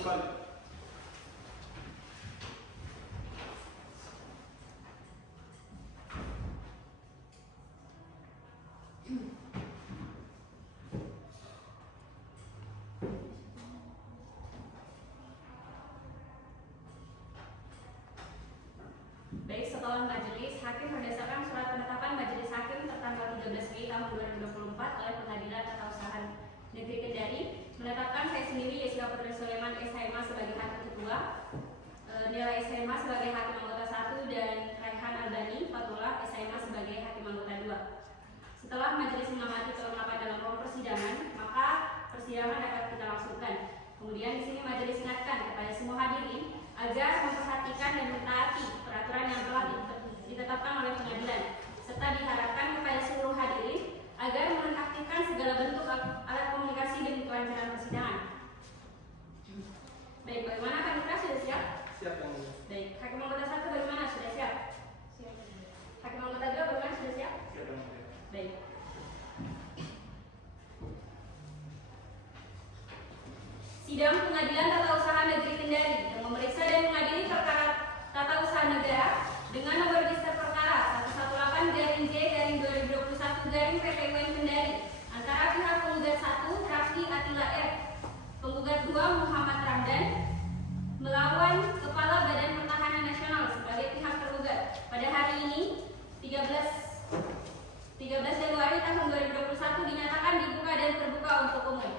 valid. Baik, setelah majelis hakim berdasarkan surat penetapan majelis hakim tertanggal 13 Mei tahun 2024 oleh Pengadilan Tata Usaha Negeri Kendari menetapkan saya sendiri Yesya Putri Sulaiman SHMA sebagai hakim ketua, nilai SHMA sebagai hakim anggota 1 dan Raihan Albani Fatullah SHMA sebagai hakim anggota 2. Setelah majelis mengamati kelengkapan dalam ruang persidangan, maka persidangan dapat kita langsungkan. Kemudian di sini majelis ingatkan kepada semua hadirin agar memperhatikan dan mentaati peraturan yang telah ditetapkan oleh pengadilan, serta diharapkan kepada seluruh hadirin agar menonaktifkan segala bentuk alat komunikasi demi kelancaran persidangan. Baik, bagaimana Kanitra, sudah siap? Siap yang mulia. Baik, hakim anggota 1 bagaimana, sudah siap? Siap. Hakim anggota 2 bagaimana, sudah siap? Siap yang mulia. Baik. Sidang Pengadilan Tata Usaha Negeri Kendari yang memeriksa dan mengadili perkara tata usaha negara dengan nomor register perkara 118-J-2021-PTUN Kendari antara pihak penggugat 1 Raffi Atila F, penggugat 2 Muhammad Ramdan melawan Kepala Badan Pertahanan Nasional sebagai pihak tergugat pada hari ini 13 Januari tahun 2021 dinyatakan dibuka dan terbuka untuk umum.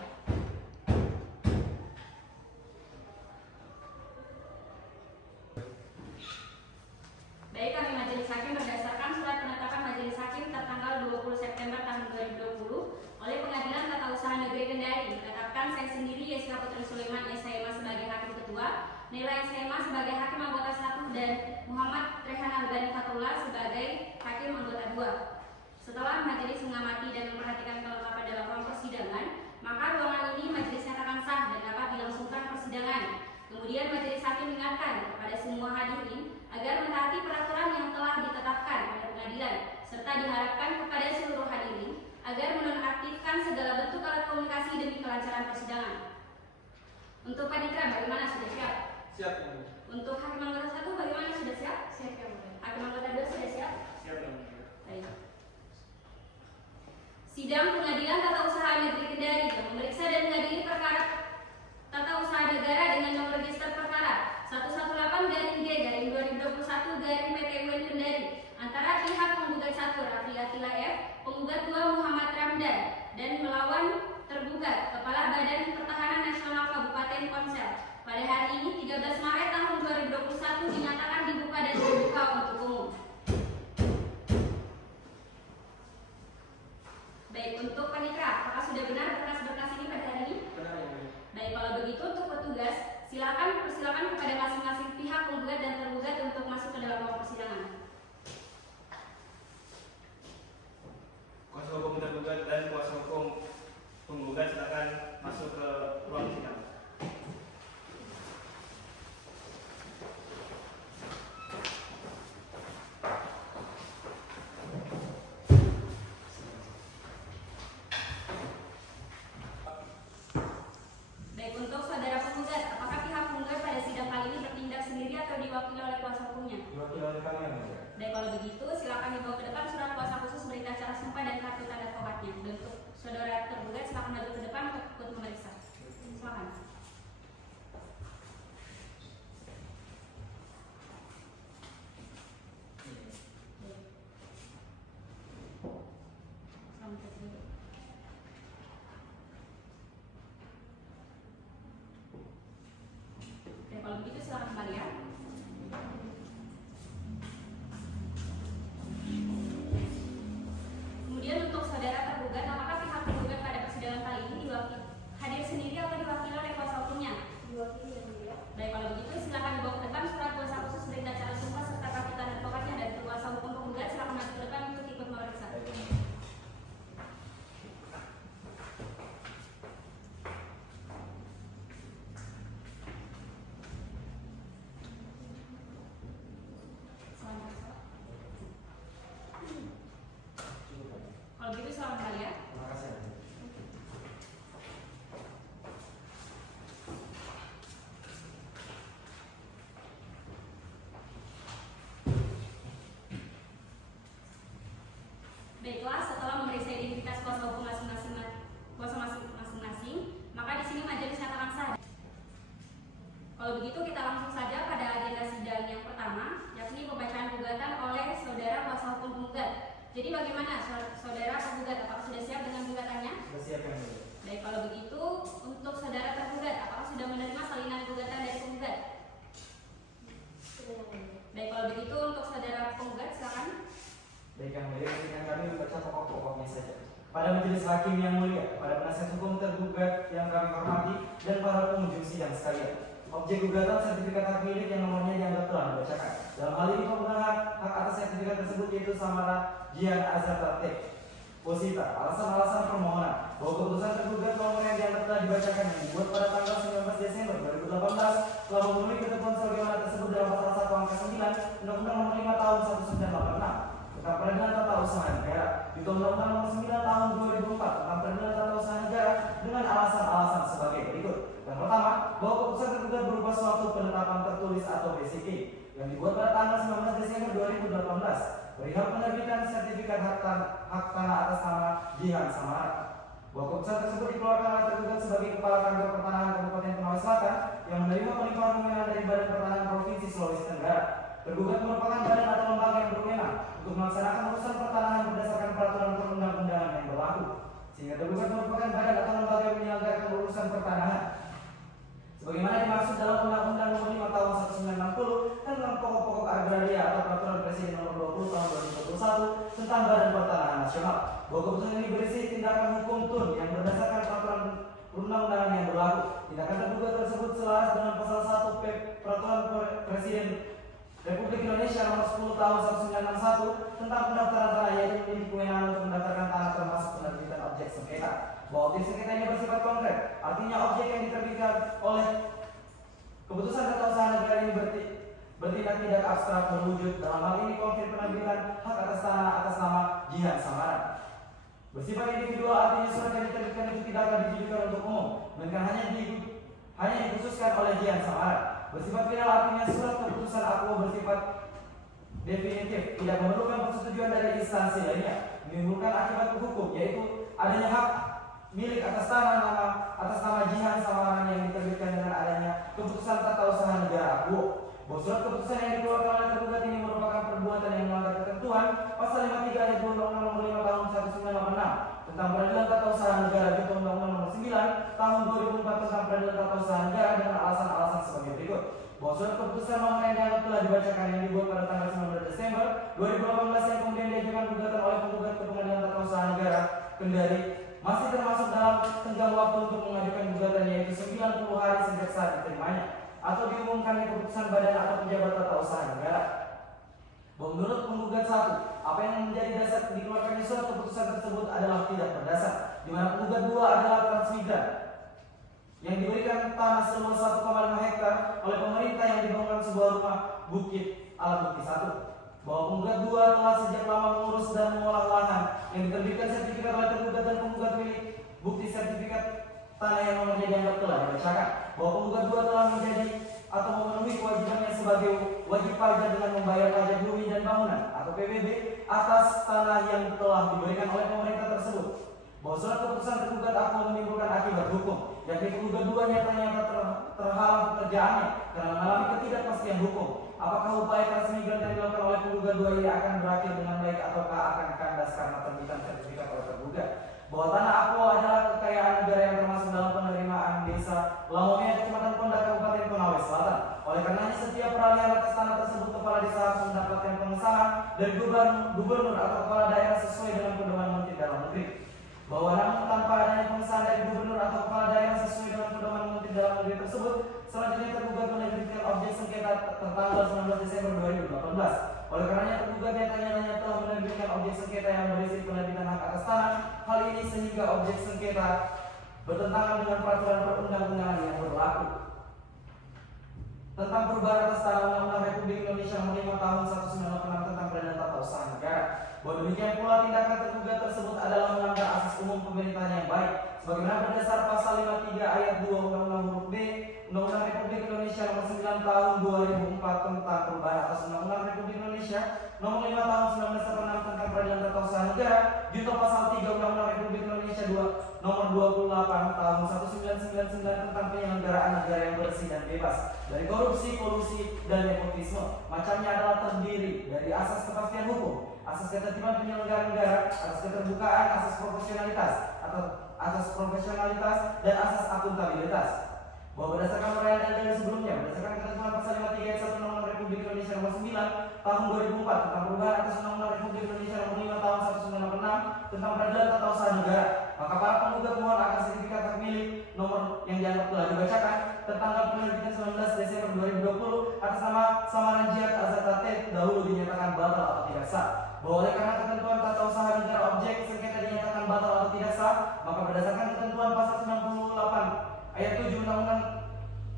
Baik, kami majelis hakim berdasarkan surat penetapan majelis hakim tertanggal 20 September tahun 2020 oleh Pengadilan Tata Usaha Negeri Kendari menetapkan saya sendiri Yesya Putri Sulaiman SHMA sebagai hakim ketua, nilai SHMA sebagai hakim anggota 1 dan Muhammad Raihan Albani Fatullah sebagai hakim anggota 2. Setelah majelis mengamati dan memperhatikan kelengkapan dalam ruang persidangan, maka ruangan ini majelis nyatakan sah dan dapat dilangsungkan persidangan. Kemudian majelis hakim mengingatkan kepada semua hadirin agar mentaati peraturan yang telah ditetapkan oleh pengadilan, serta diharapkan kepada seluruh hadirin agar menonaktifkan segala bentuk alat komunikasi demi kelancaran persidangan. Untuk panitera bagaimana, sudah siap? Siap yang mulia. Untuk hakim anggota 1 bagaimana, sudah siap? Siap yang mulia. Hakim anggota 2 sudah siap? Siap yang mulia. Baik. Sidang Pengadilan Tata Usaha Negeri Kendari yang memeriksa dan mengadili perkara tata usaha negara dengan nomor register perkara 118-J-2021-PTUN Kendari antara pihak penggugat 1 Raffi Atila F, penggugat 2 Muhammad Ramdan dan melawan tergugat Kepala Badan Pertahanan Nasional Kabupaten Ponsel pada hari ini 13 Maret tahun 2021 dinyatakan dibuka dan terbuka untuk umum. Baik, untuk panitera, apakah sudah benar berkas-berkas ini pada hari ini? Benar yang mulia. Baik, kalau begitu untuk petugas, persilakan kepada masing-masing pihak penggugat dan tergugat untuk masuk ke dalam ruang persidangan. Kuasa hukum tergugat dan kuasa hukum penggugat silakan masuk ke ruang sidang. Baik, untuk saudara penggugat, apakah pihak penggugat pada sidang kali ini bertindak sendiri atau diwakili oleh Baiklah, setelah memeriksa identitas kuasa hukum masing-masing, maka di sini majelis nyatakan sah. Kalau begitu kita langsung saja pada agenda sidang yang pertama, yakni pembacaan gugatan oleh saudara kuasa hukum penggugat. Jadi bagaimana saudara penggugat, apakah sudah siap dengan gugatannya? Sudah siap yang mulia. Baik, kalau begitu untuk saudara tergugat, apakah sudah menerima salinan gugatan dari penggugat? Baik, kalau begitu untuk saudara penggugat silakan. Baik yang mulia, dengan kami membaca pokok-pokoknya saja. Pada majelis hakim yang mulia, pada penasihat hukum tergugat yang kami hormati, dan para pengunjung sidang sekalian. Objek gugatan sertifikat hak milik yang nomornya dianggap telah dibacakan. Dalam hal ini pemegang hak atas sertifikat tersebut yaitu Samara Jihan Azhar Praktek Posita. Alasan-alasan permohonan bahwa keputusan tergugat nomor yang dianggap telah dibacakan yang dibuat pada tanggal 19 Desember 2018 telah memenuhi ketentuan sebagaimana tersebut dalam pasal 1 angka 9 Undang-Undang Nomor 5 Tahun 1986 tentang Peradilan Tata Usaha Negara, di Undang-Undang Nomor 9 Tahun 2004 tentang Peradilan Tata Usaha Negara dengan alasan-alasan sebagai berikut. Yang pertama, bahwa keputusan tergugat berupa suatu penetapan tertulis atau BCK yang dibuat pada tanggal 19 Desember 2018 perihal penerbitan sertifikat hak tanah atas nama Jihan Samara. Bahwa keputusan tersebut dikeluarkan oleh tergugat sebagai Kepala Kantor Pertanahan Kabupaten Konawe Selatan yang menerima pelimpahan pengiriman dari Badan Pertanahan Provinsi Sulawesi Tenggara. Tergugat merupakan badan atau lembaga yang berwenang untuk melaksanakan urusan pertanahan berdasarkan peraturan perundang-undangan yang berlaku, sehingga tergugat merupakan badan atau lembaga yang menyelenggarakan urusan pertanahan sebagaimana dimaksud dalam Undang-Undang Nomor 5 Tahun 1960 tentang pokok-pokok agraria atau Peraturan Presiden Nomor 20 Tahun 2021 tentang Badan Pertanahan Nasional. Bahwa keputusan ini berisi tindakan hukum tun yang berdasarkan peraturan perundang-undangan yang berlaku. Tindakan tergugat tersebut selaras dengan pasal 1 Peraturan Presiden Republik Indonesia Nomor 10 Tahun 1961 tentang pendaftaran tanah, yaitu memiliki kewenangan untuk mendaftarkan tanah termasuk penerbitan objek sengketa. Bahwa objek sengketa ini bersifat konkret, artinya objek yang diterbitkan oleh keputusan tata usaha negara ini bertindak tidak abstrak berwujud. Dalam hal ini konkret penerbitan hak atas tanah atas nama Jihan Samara. Bersifat individual, artinya surat yang diterbitkan itu tidak akan ditujukan untuk umum, melainkan hanya dikhususkan oleh Jihan Samara. Bersifat final, artinya surat keputusan akuo bersifat definitif, tidak memerlukan persetujuan dari instansi lainnya, menimbulkan akibat hukum, yaitu adanya hak milik atas nama Jihan Samara yang diterbitkan dengan adanya keputusan tata usaha negara akuo. Bahwa surat keputusan yang dikeluarkan oleh tergugat ini merupakan perbuatan yang melanggar ketentuan pasal 53 ayat 2 Undang-Undang Nomor 5 Tahun 1986 tentang Peradilan Tata Usaha Negara, di Undang-Undang Nomor 9 Tahun 2004 tentang Peradilan Tata Usaha Negara dengan alasan-alasan sebagai berikut. Bahwa surat keputusan nomor yang dianggap telah dibacakan yang dibuat pada tanggal 19 Desember 2018 yang kemudian diajukan gugatan oleh penggugat ke Pengadilan Tata Usaha Negara Kendari masih termasuk dalam tenggang waktu untuk mengajukan gugatan, yaitu 90 hari sejak saat diterimanya atau diumumkannya keputusan badan atau pejabat tata usaha negara. Bahwa menurut penggugat 1, apa yang menjadi dasar dikeluarkannya surat keputusan tersebut adalah tidak berdasar, di mana penggugat 2 adalah transmigran yang diberikan tanah seluas 1,5 hektar oleh pemerintah yang dibangunkan sebuah rumah bukit alat bukti 1. Bahwa penggugat 2 telah sejak lama mengurus dan mengolah lahan yang diterbitkan sertifikat oleh tergugat dan penggugat milik bukti sertifikat tanah yang nomornya dianggap telah dibacakan. Bahwa penggugat 2 telah menjadi atau memenuhi kewajibannya sebagai wajib pajak dengan membayar pajak bumi dan bangunan atau PBB atas tanah yang telah diberikan oleh pemerintah tersebut. Bahwa surat keputusan tergugat akuo menimbulkan akibat hukum, yakni penggugat 2 nyata-nyata terhalang pekerjaannya karena mengalami ketidakpastian hukum. Apakah upaya transmigran yang dilakukan oleh penggugat 2 ini akan berakhir dengan baik ataukah akan kandas karena terbitan sertifikat oleh tergugat. Bahwa tanah akuo adalah kekayaan negara yang termasuk dalam penerimaan desa Lamomia, Kecamatan Pondak, Kabupaten Konawe Selatan. Oleh karenanya setiap peralihan atas tanah tersebut kepala desa harus mendapatkan pengesahan dari gubernur atau kepala daerah sesuai dengan pedoman Menteri Dalam Negeri. Bahwa namun tanpa adanya pengesahan dari gubernur atau kepala daerah sesuai dengan pedoman Menteri Dalam Negeri tersebut, selanjutnya tergugat menerbitkan objek sengketa tertanggal 19 Desember 2018. Oleh karenanya tergugat nyata-nyatanya telah menerbitkan objek sengketa yang berisi penerbitan hak atas tanah. Hal ini sehingga objek sengketa bertentangan dengan peraturan perundang-undangan yang berlaku tentang perubahan atas tanah Undang-Undang Republik Indonesia Nomor 5 Tahun 1986 tentang Peradilan Tata Usaha Negara. Bahwa demikian pula tindakan tergugat tersebut adalah melanggar asas umum pemerintahan yang baik sebagaimana berdasar pasal 53 ayat 2 Undang-Undang Huruf B Undang-Undang Republik Indonesia Nomor 9 Tahun 2004 tentang perubahan atas Undang-Undang Republik Indonesia Nomor 5 Tahun 1986 tentang Peradilan Tata Usaha Negara Negara junto pasal 3 Undang-Undang Republik Indonesia nomor 28 tahun 1999 tentang penyelenggaraan negara yang bersih dan bebas dari korupsi, kolusi, dan nepotisme. Macamnya adalah terdiri dari asas kepastian hukum, asas ketertiban penyelenggara negara, asas keterbukaan, asas profesionalitas, dan asas akuntabilitas. Bahwa berdasarkan uraian dalil sebelumnya, berdasarkan ketentuan pasal 53 ayat 1 Undang-Undang Republik Indonesia nomor 9 tahun 2004 tentang perubahan atas Undang-Undang Republik Indonesia nomor 5 tahun 1986 tentang peradilan tata usaha negara, maka para penggugat mohon akan sertifikat hak milik nomor yang dianggap telah dibacakan tertanggal penerbitan 19 Desember 2020 atas nama Samaran Jihad Azatate dahulu dinyatakan batal atau tidak sah. Bahwa oleh karena ketentuan tata usaha negara objek sengketa dinyatakan batal atau tidak sah, maka berdasarkan ketentuan pasal 98 ayat 7 Undang-Undang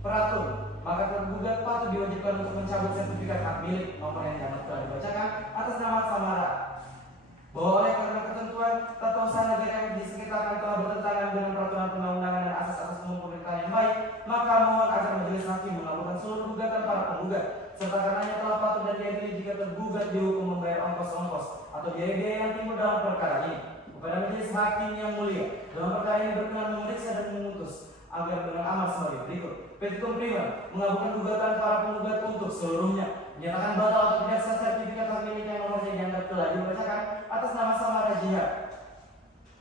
Peratur, maka tergugat patut diwajibkan untuk mencabut sertifikat hak milik nomor yang dianggap telah dibacakan atas nama Samara. Bahwa oleh karena ketentuan tata usaha negara yang disengketakan telah bertentangan dengan peraturan perundang-undangan dan asas-asas umum pemerintahan yang baik, maka mohon agar majelis hakim mengabulkan seluruh gugatan para penggugat, serta karenanya telah patut dan diadili jika tergugat dihukum membayar ongkos-ongkos atau biaya-biaya yang timbul dalam perkara ini. Kepada majelis hakim yang mulia, dalam perkara ini berkenan memeriksa dan memutus agar dengan amal sebagai berikut. Petitum prima mengabulkan gugatan para penggugat untuk seluruhnya, menyatakan batal atau tidak sah sertifikat hak milik yang nomornya dianggap telah dibacakan atas nama Samara Jihad,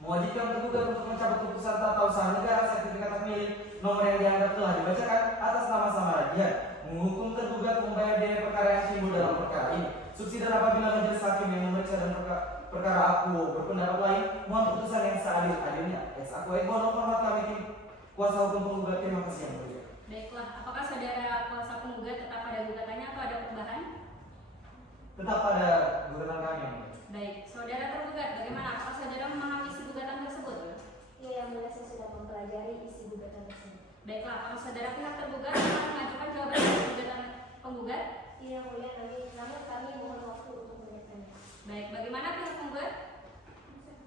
mewajibkan tergugat untuk mencabut keputusan tata usaha negara sertifikat hak milik nomor yang dianggap telah dibacakan atas nama Samara Jihad, menghukum tergugat membayar biaya perkara yang timbul dalam perkara ini. Subsidi apabila majelis hakim yang memeriksa dan perkara aku berpendapat lain, mohon putusan yang seadil-adilnya. Ex aku Ego hormat kami tim kuasa hukum penggugat. Terima kasih yang mulia. Baiklah, apakah saudara kuasa penggugat tetap pada gugatannya atau ada perubahan? Tetap pada gugatan kami yang mulia. Baik, saudara tergugat, bagaimana? Apakah saudara memahami isi gugatan tersebut? Iya, yang mulia, saya sudah mempelajari isi gugatan tersebut. Baiklah, apakah saudara pihak tergugat akan mengajukan jawaban dari gugatan penggugat? Iya, yang mulia, namun kami mohon waktu untuk menyiapkannya. Baik, bagaimana pihak penggugat?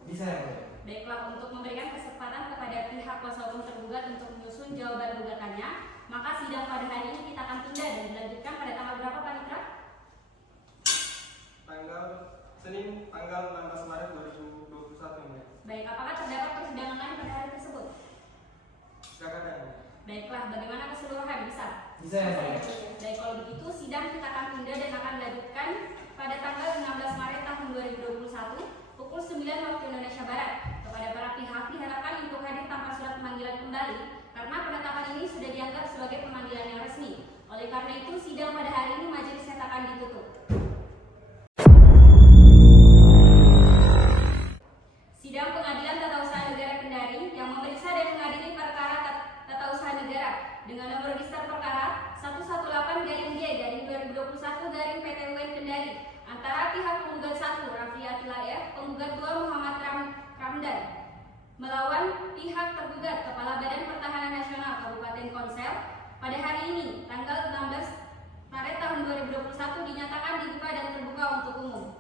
Bisa yang mulia. Baiklah, untuk memberikan kesempatan kepada pihak kuasa hukum tergugat untuk menyusun jawaban gugatannya, maka sidang pada hari ini kita akan tunda dan dilanjutkan pada tanggal berapa, Pak Mitra? Senin tanggal 16 Maret 2021 ini. Baik, apakah terdapat persidangan lain pada hari tersebut? Tidak ada. Baiklah, bagaimana keseluruhan? Bisa? Bisa yang mulia. Baik, kalau begitu sidang kita akan tunda dan akan dilanjutkan pada tanggal 16 Maret tahun 2021 pukul 9 waktu Indonesia Barat. Kepada para pihak diharapkan untuk hadir tanpa surat pemanggilan kembali karena penetapan ini sudah dianggap sebagai pemanggilan yang resmi. Oleh karena itu, sidang pada hari ini majelis nyatakan ditutup. Sidang Pengadilan Tata Usaha Negara Kendari yang memeriksa dan mengadili perkara tata usaha negara dengan nomor register perkara 118-G-2021-PTUN Kendari antara pihak penggugat 1 Rafli Atila F, penggugat 2 Muhammad Ramdan melawan pihak tergugat Kepala Badan Pertahanan Nasional Kabupaten Konsel pada hari ini tanggal 16 Maret tahun 2021 dinyatakan dibuka dan terbuka untuk umum.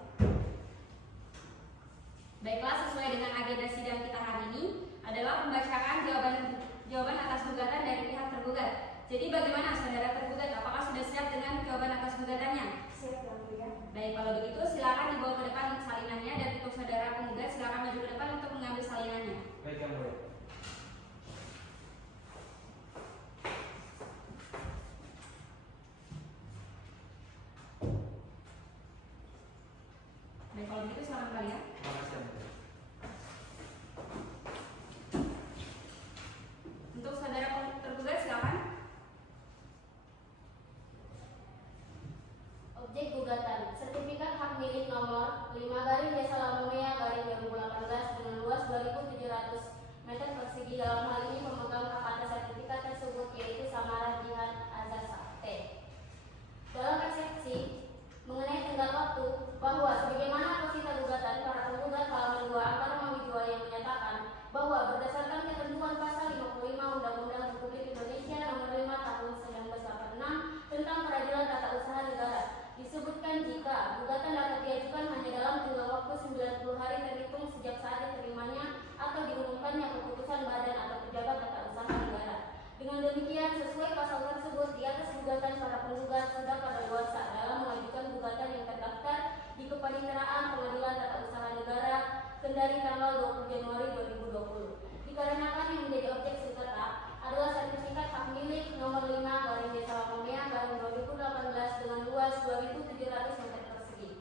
Baiklah, sesuai dengan agenda sidang kita hari ini adalah pembacaan jawaban atas gugatan dari pihak tergugat. Jadi bagaimana saudara tergugat? Apakah sudah siap dengan jawaban atas gugatannya? Siap, yang mulia. Baik, kalau begitu silakan dibawa ke depan salinannya dan untuk saudara penggugat silakan maju ke depan untuk mengambil salinannya. Baik yang mulia. Baik, kalau begitu silakan kalian. Terima kasih yang mulia. Untuk saudara tergugat silakan. Objek gugatan, sertifikat hak milik nomor 5/Desa-Lamumea-2018 dengan luas 2.700 meter persegi. Dalam hal ini pemegang hak atas sertifikat tersebut yaitu Samara Jihad Azasa T. Dalam eksepsi mengenai tenggat waktu bahwa sebagaimana posisi gugatan para penggugat halaman 2 angka Romawi 2 yang menyatakan bahwa berdasarkan ketentuan pasal 55 Undang-Undang Republik Indonesia nomor 5 tahun 1986 tentang peradilan tata usaha negara, disebutkan jika gugatan dapat diajukan hanya dalam tenggang waktu 90 hari terhitung sejak saat diterimanya atau diumumkannya keputusan badan atau pejabat tata usaha negara. Dengan demikian, sesuai pasal tersebut, di atas gugatan para penggugat sudah kadaluarsa dalam mengajukan gugatan yang terdaftar di Kepaniteraan Pengadilan Tata Usaha Negara Kendari tanggal 20 Januari 2020. Dikarenakan yang menjadi objek sengketa adalah sertifikat hak milik nomor 5 garing Desa Lamomea garing 2018 dengan luas 2.700 meter persegi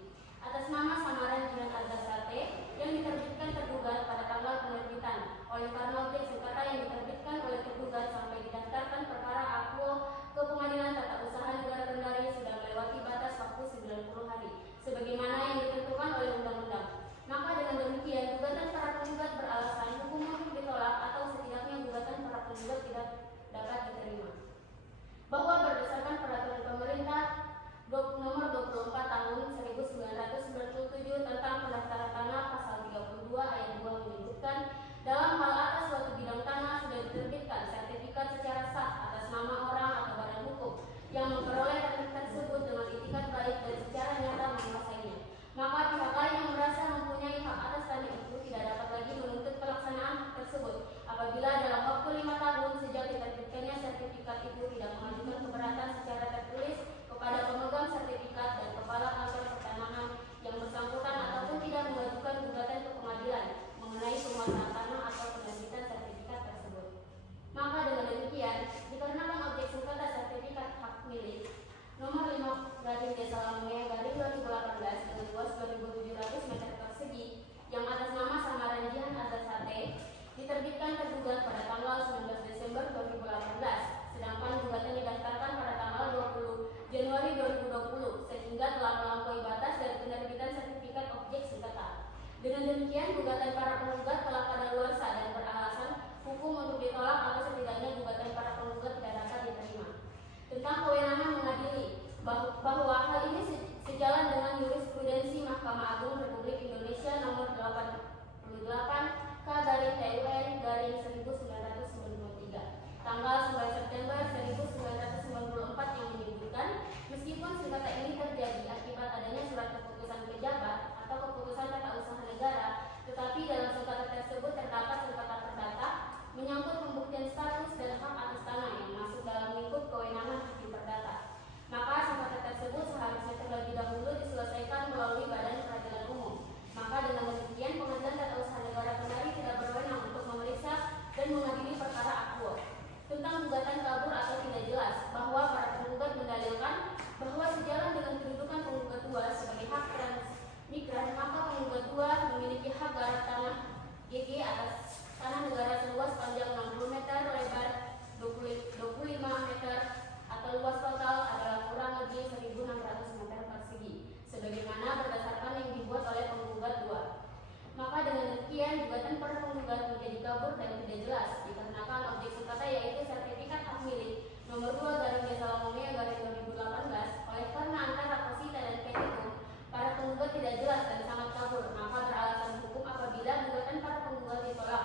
atas nama samaran Jihan Azasate yang diterbitkan tergugat pada tanggal penerbitan. Oleh karena objek sengketa yang diterbitkan oleh tergugat sampai didaftarkan perkara akuo ke Pengadilan Tata Usaha Negara Kendari sudah melewati batas waktu 90 hari sebagaimana yang ditentukan oleh undang-undang. Maka dengan demikian gugatan para penggugat beralasan hukum untuk ditolak atau setidaknya gugatan para penggugat tidak dapat diterima. Bahwa berdasarkan peraturan pemerintah nomor 24 tahun 1997 tentang pendaftaran tanah pasal 32 ayat 2 menyebutkan dalam hal atas suatu bidang tanah sudah diterbitkan sertifikat secara sah atas nama orang atau badan hukum yang memperoleh sertifikat tersebut dengan itikat baik dan secara nyata menguasainya. Maka pihak lain yang merasa mempunyai hak atas tanah itu tidak dapat lagi menuntut pelaksanaan hak tersebut apabila dalam waktu 5 tahun sejak diterbitkannya sertifikat itu tidak mengajukan keberatan secara tertulis kepada pemegang sertifikat dan kepala kantor pertanahan yang bersangkutan ataupun tidak mengajukan gugatan ke pengadilan mengenai penguasaan tanah atau penerbitan sertifikat tersebut. Maka dengan demikian, dikarenakan objek sengketa sertifikat hak milik nomor 5 garing Desa Lamomea garing 2018 dengan luas 2.700 meter persegi yang atas nama samaran Jihan Azasate diterbitkan tergugat pada tanggal 19 Desember 2018, sedangkan gugatan didaftarkan pada tanggal 20 Januari 2020 sehingga telah melampaui batas dari penerbitan sertifikat objek sengketa. Dengan demikian, gugatan para penggugat telah kadaluarsa dan beralasan hukum untuk ditolak atau setidaknya gugatan para penggugat tidak dapat diterima. Tentang kewenangan mengadili bahwa hal ini sejalan dengan jurisprudensi Mahkamah Agung Republik Indonesia nomor 88 K/TUN garing 1993 tanggal 9 September 1994 yang menyebutkan meskipun sengketa ini terjadi akibat adanya surat keputusan pejabat atau keputusan tata usaha negara, tetapi dalam sengketa tersebut terdapat sengketa perdata menyangkut pembuktian status dan hak atas tanah yang masuk dalam lingkup kewenangan hakim perdata. Maka sengketa tersebut seharusnya terlebih dahulu diselesaikan melalui Badan Peradilan Umum. Maka dengan demikian Pengadilan Tata Usaha Negara Kendari tidak berwenang untuk memeriksa dan mengadili perkara akuo. Tentang gugatan kabur atau tidak jelas, bahwa para penggugat mendalilkan bahwa sejalan dengan kedudukan penggugat dua sebagai hak transmigran, maka penggugat dua memiliki hak garap tanah GG atas tanah negara seluas panjang 60 meter, lebar 25 meter, atau luas total adalah kurang lebih 1.600 meter persegi, sebagaimana berdasarkan yang dibuat oleh penggugat dua. Maka dengan demikian gugatan para penggugat menjadi kabur dan tidak jelas dikarenakan objek sengketa yaitu sertifikat hak milik nomor 2 garing Desa Lamomea garing 2018. Oleh karena antara posita dan petitum para penggugat tidak jelas dan sangat kabur, maka beralasan hukum apabila gugatan para penggugat ditolak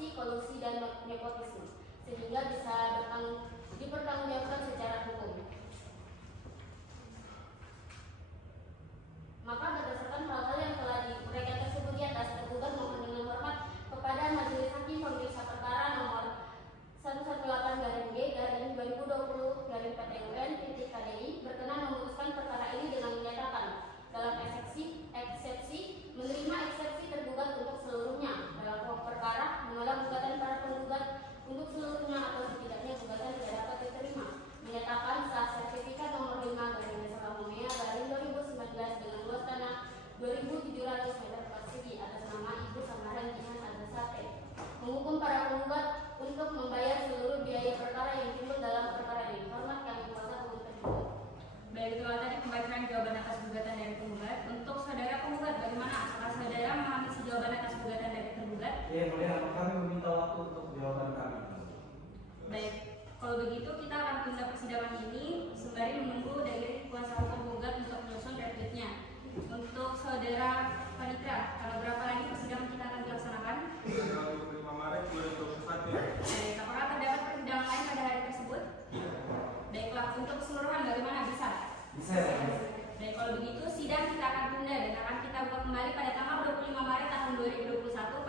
korupsi, kolusi, dan nepotisme, sehingga bisa dipertanggungjawabkan secara hukum. Maka berdasarkan hal-hal yang telah diuraikan tersebut di atas, tergugat mohon dengan hormat kepada Majelis Hakim Pemeriksa Perkara nomor 118/G/2020/PT-UN/KDI berkenan memutuskan perkara ini dengan menyatakan dalam eksepsi menerima eksepsi tergugat untuk seluruhnya, dalam pokok perkara menolak gugatan para penggugat untuk seluruhnya atau setidaknya gugatan tidak dapat diterima, menyatakan sah sertifikat nomor 5/Desa-Lamomea/2019 dengan luas tanah 2.700 meter persegi atas nama Ibu Samara Jihan Azasate, menghukum para penggugat untuk membayar seluruh biaya perkara yang timbul dalam perkara ini. Hormat kami kuasa hukum tergugat. Baik, itulah tadi pembacaan jawaban atas gugatan dari penggugat. Untuk saudara penggugat, bagaimana? Apakah saudara memahami jawaban atas gugatan dari tergugat? Ya, mulia, kami meminta waktu untuk jawaban kami. Baik, kalau begitu kita akan tunda persidangan ini sembari menunggu dari kuasa hukum penggugat untuk menyusun repliknya. Untuk saudara Panitra, kalau berapa lagi persidangan kita akan dilaksanakan? Tanggal 25 Maret 2021. Baik, apakah terdapat persidangan lain pada hari tersebut? Baiklah, untuk keseluruhan bagaimana bisa? Bisa ya, mulia? Baik, kalau begitu sidang kita akan tunda dan akan kita buka kembali pada tanggal 25 Maret tahun 2021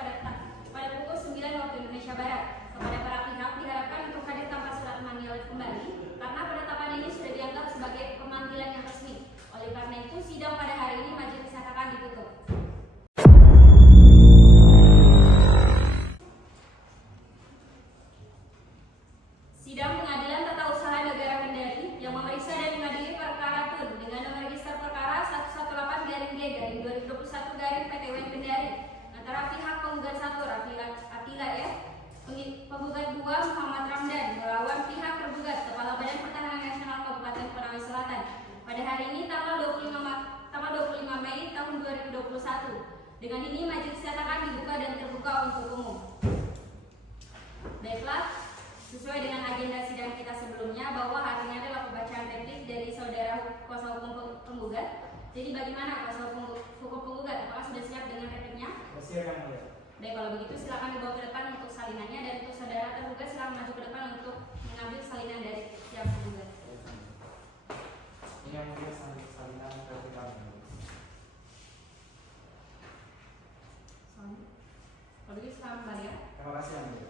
pada pukul 9 waktu Indonesia Barat. Kepada para pihak diharapkan untuk hadir tanpa surat panggilan kembali karena penetapan ini sudah dianggap sebagai pemanggilan yang resmi. Oleh karena itu, sidang pada hari ini majelis akan ditutup. Sidang Pengadilan Tata Usaha Negara Kendari yang memeriksa dan mengadili perkara pun dengan nomor register perkara 118-G/2021-PT-UN Kendari antara pihak penggugat 1 Raffi Atila F, penggugat 2 Muhammad Ramdan melawan pihak tergugat Kepala Badan Pertahanan Nasional Kabupaten Konawe Selatan pada hari ini tanggal 25 Mei tahun 2021. Dengan ini majelis nyatakan dibuka dan terbuka untuk umum. Baiklah, sesuai dengan agenda sidang kita sebelumnya bahwa hari ini adalah pembacaan replik dari saudara kuasa hukum penggugat. Jadi bagaimana kuasa hukum penggugat? Apakah sudah siap dengan repliknya? Siap yang mulia. Baik, kalau begitu silakan dibawa ke depan untuk salinannya dan untuk saudara tergugat silakan maju ke depan untuk mengambil salinan dari tiap penggugat. Ini yang mulia salinan dari kami. Kalau begitu silakan kembali ya. Terima kasih yang mulia.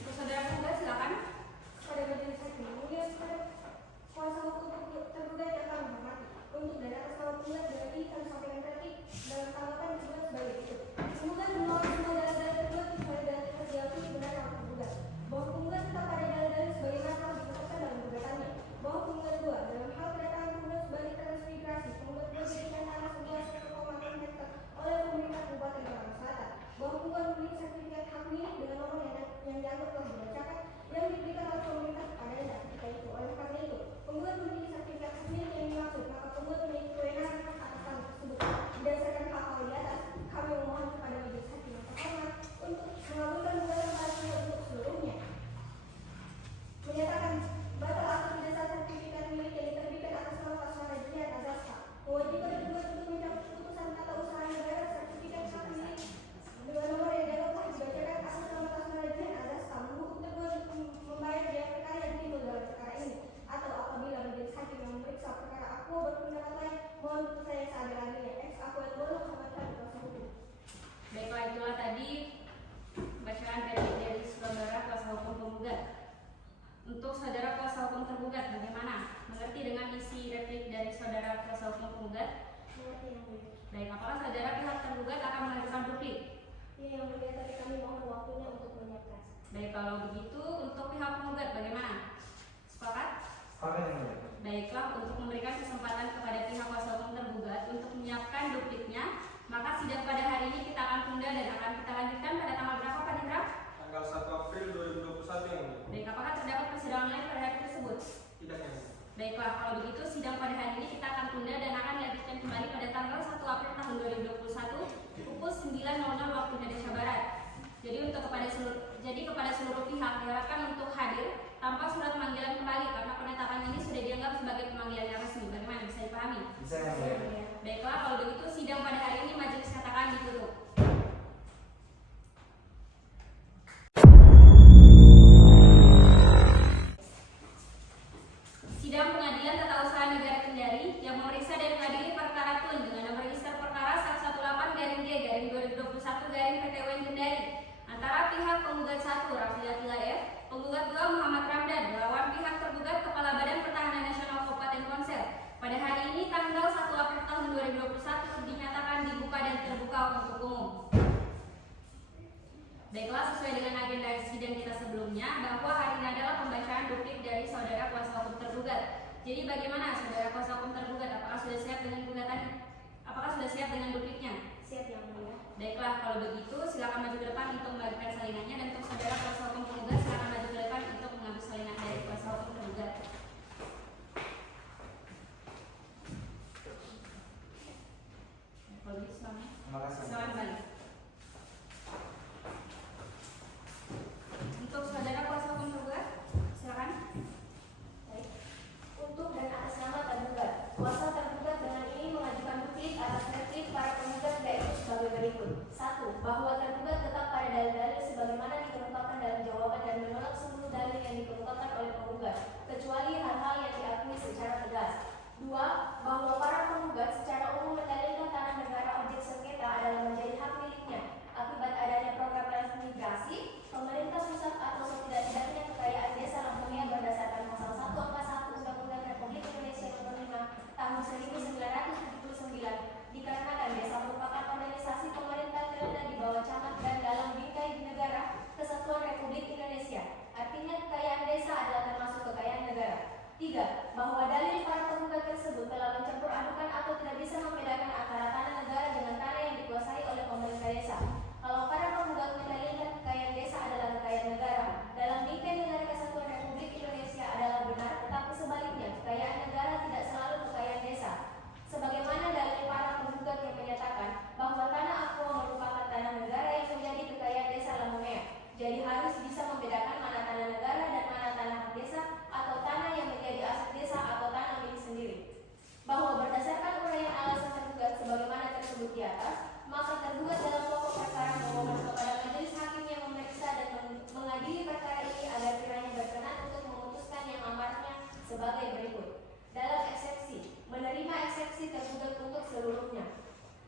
Untuk saudara penggugat silakan. Pada majelis hakim, mulia kuasa hukum tergugat yang kami hormati. Untuk dan atas nama penggugat berarti kami sampaikan kritik dalam tanggapan disebut sebagai berikut. Penggugat menolak semua dalil-dalil tergugat kecuali dalil terjatuh benar yang tergugat. Bahwa penggugat tetap pada dalil-dalil sebagaimana telah ditetapkan dalam gugatannya. Bahwa penggugat 2 dalam hal kedatangan penggugat sebagai transmigrasi, penggugat 2 dijadikan tanah seluas 1,6 hektar oleh pemerintah Kabupaten Konawe Selatan. Bahwa penggugat memiliki sertifikat hak milik dengan nomor yang dianggap telah dibacakan yang diberikan oleh pemerintah kepadanya ketika itu. Oleh karena itu, penggugat memiliki sertifikat hak milik yang dimaksud, maka penggugat memiliki kewenangan hak atas tanah tersebut. Berdasarkan hal-hal di atas, kami memohon kepada majelis hakim yang terhormat untuk mengabulkan gugatan para penggugat untuk seluruhnya. Menyatakan batal atau tidak sah sertifikat milik yang diterbitkan atas nama Pak Samara Jihan Azasha. Mewajibkan penggugat untuk mencabut keputusan tata usaha negara sertifikat hak milik dengan nomor yang dianggap telah dibacakan atas nama Pak Samara Jihan Azasha. Menghukum tergugat untuk membayar biaya perkara yang timbul dalam perkara ini, atau apabila majelis hakim yang memeriksa perkara aku berpendapat lain, mohon putusan yang seadil-adilnya. Ex aku yang boleh hormat kami kuasa hukum. Baiklah, itulah tadi bacaan dari saudara kuasa hukum penggugat. Untuk saudara kuasa hukum tergugat, bagaimana? Mengerti dengan isi replik dari saudara kuasa hukum penggugat? Mengerti yang mulia. Baik, apakah saudara pihak tergugat akan mengajukan replik? Iya yang mulia, tapi kami mohon waktunya untuk menyiapkan. Baik, kalau begitu untuk pihak penggugat bagaimana? Sepakat? Sepakat yang mulia. Baiklah, untuk memberikan kesempatan kepada pihak kuasa hukum tergugat untuk menyiapkan repliknya, maka sidang pada hari ini kita akan tunda dan akan kita lanjutkan pada tanggal berapa, Pak Nindra? Tanggal 1 April 2021 yang mulia. Baik, apakah terdapat persidangan lain pada hari tersebut? Tidak yang mulia. Baiklah, kalau begitu sidang pada hari ini kita akan tunda dan akan dilanjutkan kembali pada tanggal 1 April tahun 2021 pukul 9.00 waktu Indonesia Barat. Jadi kepada seluruh pihak diharapkan untuk hadir tanpa surat panggilan kembali karena penetapan ini sudah dianggap sebagai pemanggilan yang resmi. Bagaimana, bisa dipahami? Bisa yang mulia. Baiklah, kalau begitu sidang pada hari ini majelis katakan ditutup. Jadi bagaimana saudara kuasa hukum tergugat? Apakah sudah siap dengan gugatannya? Apakah sudah siap dengan dupliknya? Siap yang mulia. Baiklah, kalau begitu silakan maju ke depan untuk membagikan salinannya, dan untuk saudara kuasa hukum penggugat silakan maju ke depan untuk mengambil salinan dari kuasa hukum tergugat. Kalau begitu Terima kasih. silakan kembali. Untuk saudara kuasa hukum tergugat, silakan. Baik. Untuk dan atas nama tergugat, kuasa tergugat dengan ini mengajukan duplik atas replik para penggugat yaitu sebagai berikut. 1. Bahwa tergugat tetap pada dalil-dalil sebagaimana dikemukakan dalam jawaban dan menolak seluruh dalil yang dikemukakan oleh penggugat, kecuali hal-hal yang diakui secara tegas. 2. Bahwa para penggugat secara umum mendalilkan tanah negara objek sengketa adalah menjadi hak miliknya akibat adanya program transmigrasi pemerintah pusat atau setidak-tidaknya kekayaan desa Lampung berdasarkan pasal 1 angka 1 Undang-Undang Republik Indonesia Nomor 5 Tahun 1979 dikarenakan desa merupakan organisasi pemerintah terada di bawah camat dan dalam bingkai negara Kesatuan Republik Indonesia. Artinya kekayaan desa adalah termasuk kekayaan negara. 3. Bahwa dalil para penggugat tersebut telah mencampur adukan atau tidak bisa membedakan antara tanah negara dengan tanah yang dikuasai oleh pemerintah desa. Kalau para penggugat mendalilkan kekayaan desa adalah kekayaan negara, dalam bingkai negara Kesatuan Republik Indonesia adalah benar, tetapi sebaliknya kekayaan negara tidak selalu kekayaan desa. Sebagaimana dalil para penggugat yang menyatakan bahwa tanah Aqua merupakan tanah negara yang menjadi kekayaan desa Lamonea. Jadi harus bisa membedakan mana tanah negara dan mana tanah hak desa atau tanah yang menjadi aset desa atau tanah milik sendiri. Bahwa berdasarkan uraian alasan tergugat sebagaimana tersebut di atas, maka tergugat dalam pokok perkara memohon kepada majelis hakim yang memeriksa dan mengadili perkara ini agar kiranya berkenan untuk memutuskan yang amarnya sebagai berikut. Dalam eksepsi, menerima eksepsi tergugat untuk seluruhnya.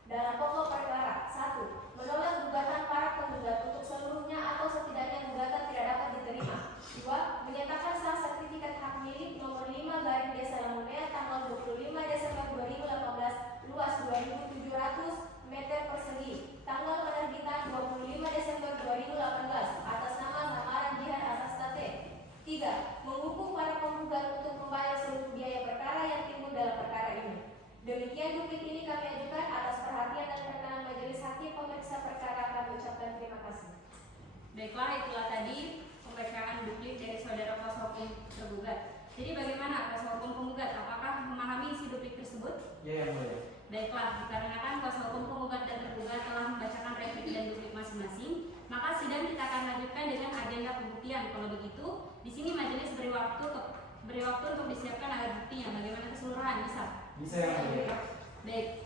Dalam pokok perkara, 1. Menolak gugatan para penggugat untuk seluruhnya atau setidaknya gugatan tidak dapat diterima. 2. Menyatakan sah sertifikat hak milik nomor 5 garing desa Lamonea tanggal 25 Desember 2018 luas 2.700 meter persegi, tanggal penerbitan 25 Desember 2018 atas nama samaran Jihan Azastate. 3. Menghukum para penggugat untuk membayar seluruh biaya perkara yang timbul dalam perkara ini. Demikian duplik ini kami ajukan atas perhatian dan perkenan majelis hakim pemeriksa perkara. Kami ucapkan terima kasih. Baiklah, itulah tadi pembacaan duplik dari saudara kuasa hukum tergugat. Jadi bagaimana kuasa hukum penggugat? Apakah memahami isi duplik tersebut? Ya, yang mulia. Baiklah, dikarenakan kuasa hukum penggugat dan tergugat telah membacakan replik dan duplik masing-masing, maka sidang kita akan lanjutkan dengan agenda pembuktian. Kalau begitu, di sini majelis beri waktu untuk disiapkan alat buktinya. Bagaimana keseluruhan? Bisa? Bisa yang mulia. Baik,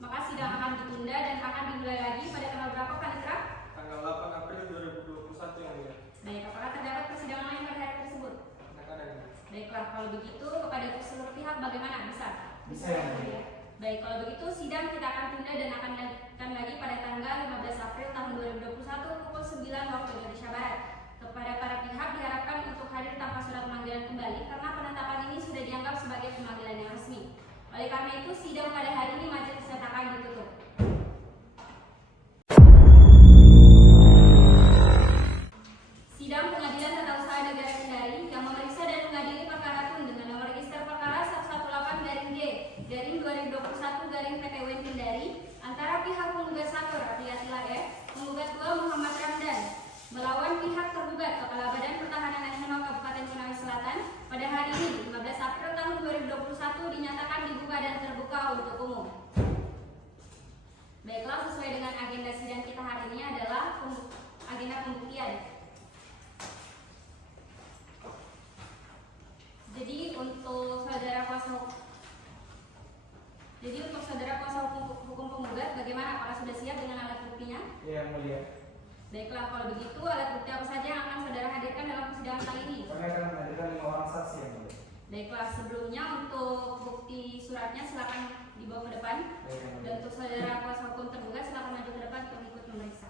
maka sidang akan ditunda dan akan dimulai lagi pada tanggal berapa, Panitra? Tanggal 8 April 2021 yang mulia. Baik, apakah terdapat persidangan lain pada hari tersebut? Anak-anak ini. Baiklah, kalau begitu kepada seluruh pihak bagaimana? Bisa? Bisa yang mulia. Baik, kalau begitu sidang kita akan tunda dan akan lanjutkan lagi pada tanggal 15 April tahun 2021 pukul 9 waktu Indonesia Barat. Kepada para pihak diharapkan untuk hadir tanpa surat pemanggilan kembali karena penetapan ini sudah dianggap sebagai pemanggilan yang resmi. Oleh karena itu, sidang pada hari ini majelis nyatakan ditutup. Sidang Pengadilan Tata Usaha Negara Kendari yang memeriksa dan mengadili perkara Tun dengan nomor register perkara 118-G/2021-PT Kendari antara pihak penggugat 1 Rafiatila F, penggugat 2 Muhammad Ramdan melawan pihak tergugat Kepala Badan Pertahanan Nasional Kabupaten Konawe Selatan pada hari ini 15 April tahun 2021 dinyatakan dibuka dan terbuka untuk umum. Baiklah, sesuai dengan agenda sidang kita hari ini adalah agenda pembuktian. Jadi untuk saudara kuasa hukum penggugat, bagaimana? Apakah sudah siap dengan alat buktinya? Ya, yang mulia. Baiklah, kalau begitu alat bukti apa saja yang akan saudara hadirkan dalam persidangan kali ini? Kami akan menghadirkan 5 orang saksi yang mulia. Baiklah, sebelumnya untuk bukti suratnya silakan dibawa ke depan. Baik, yang Dan mulia. untuk saudara kuasa hukum tergugat silakan maju ke depan untuk ikut memeriksa.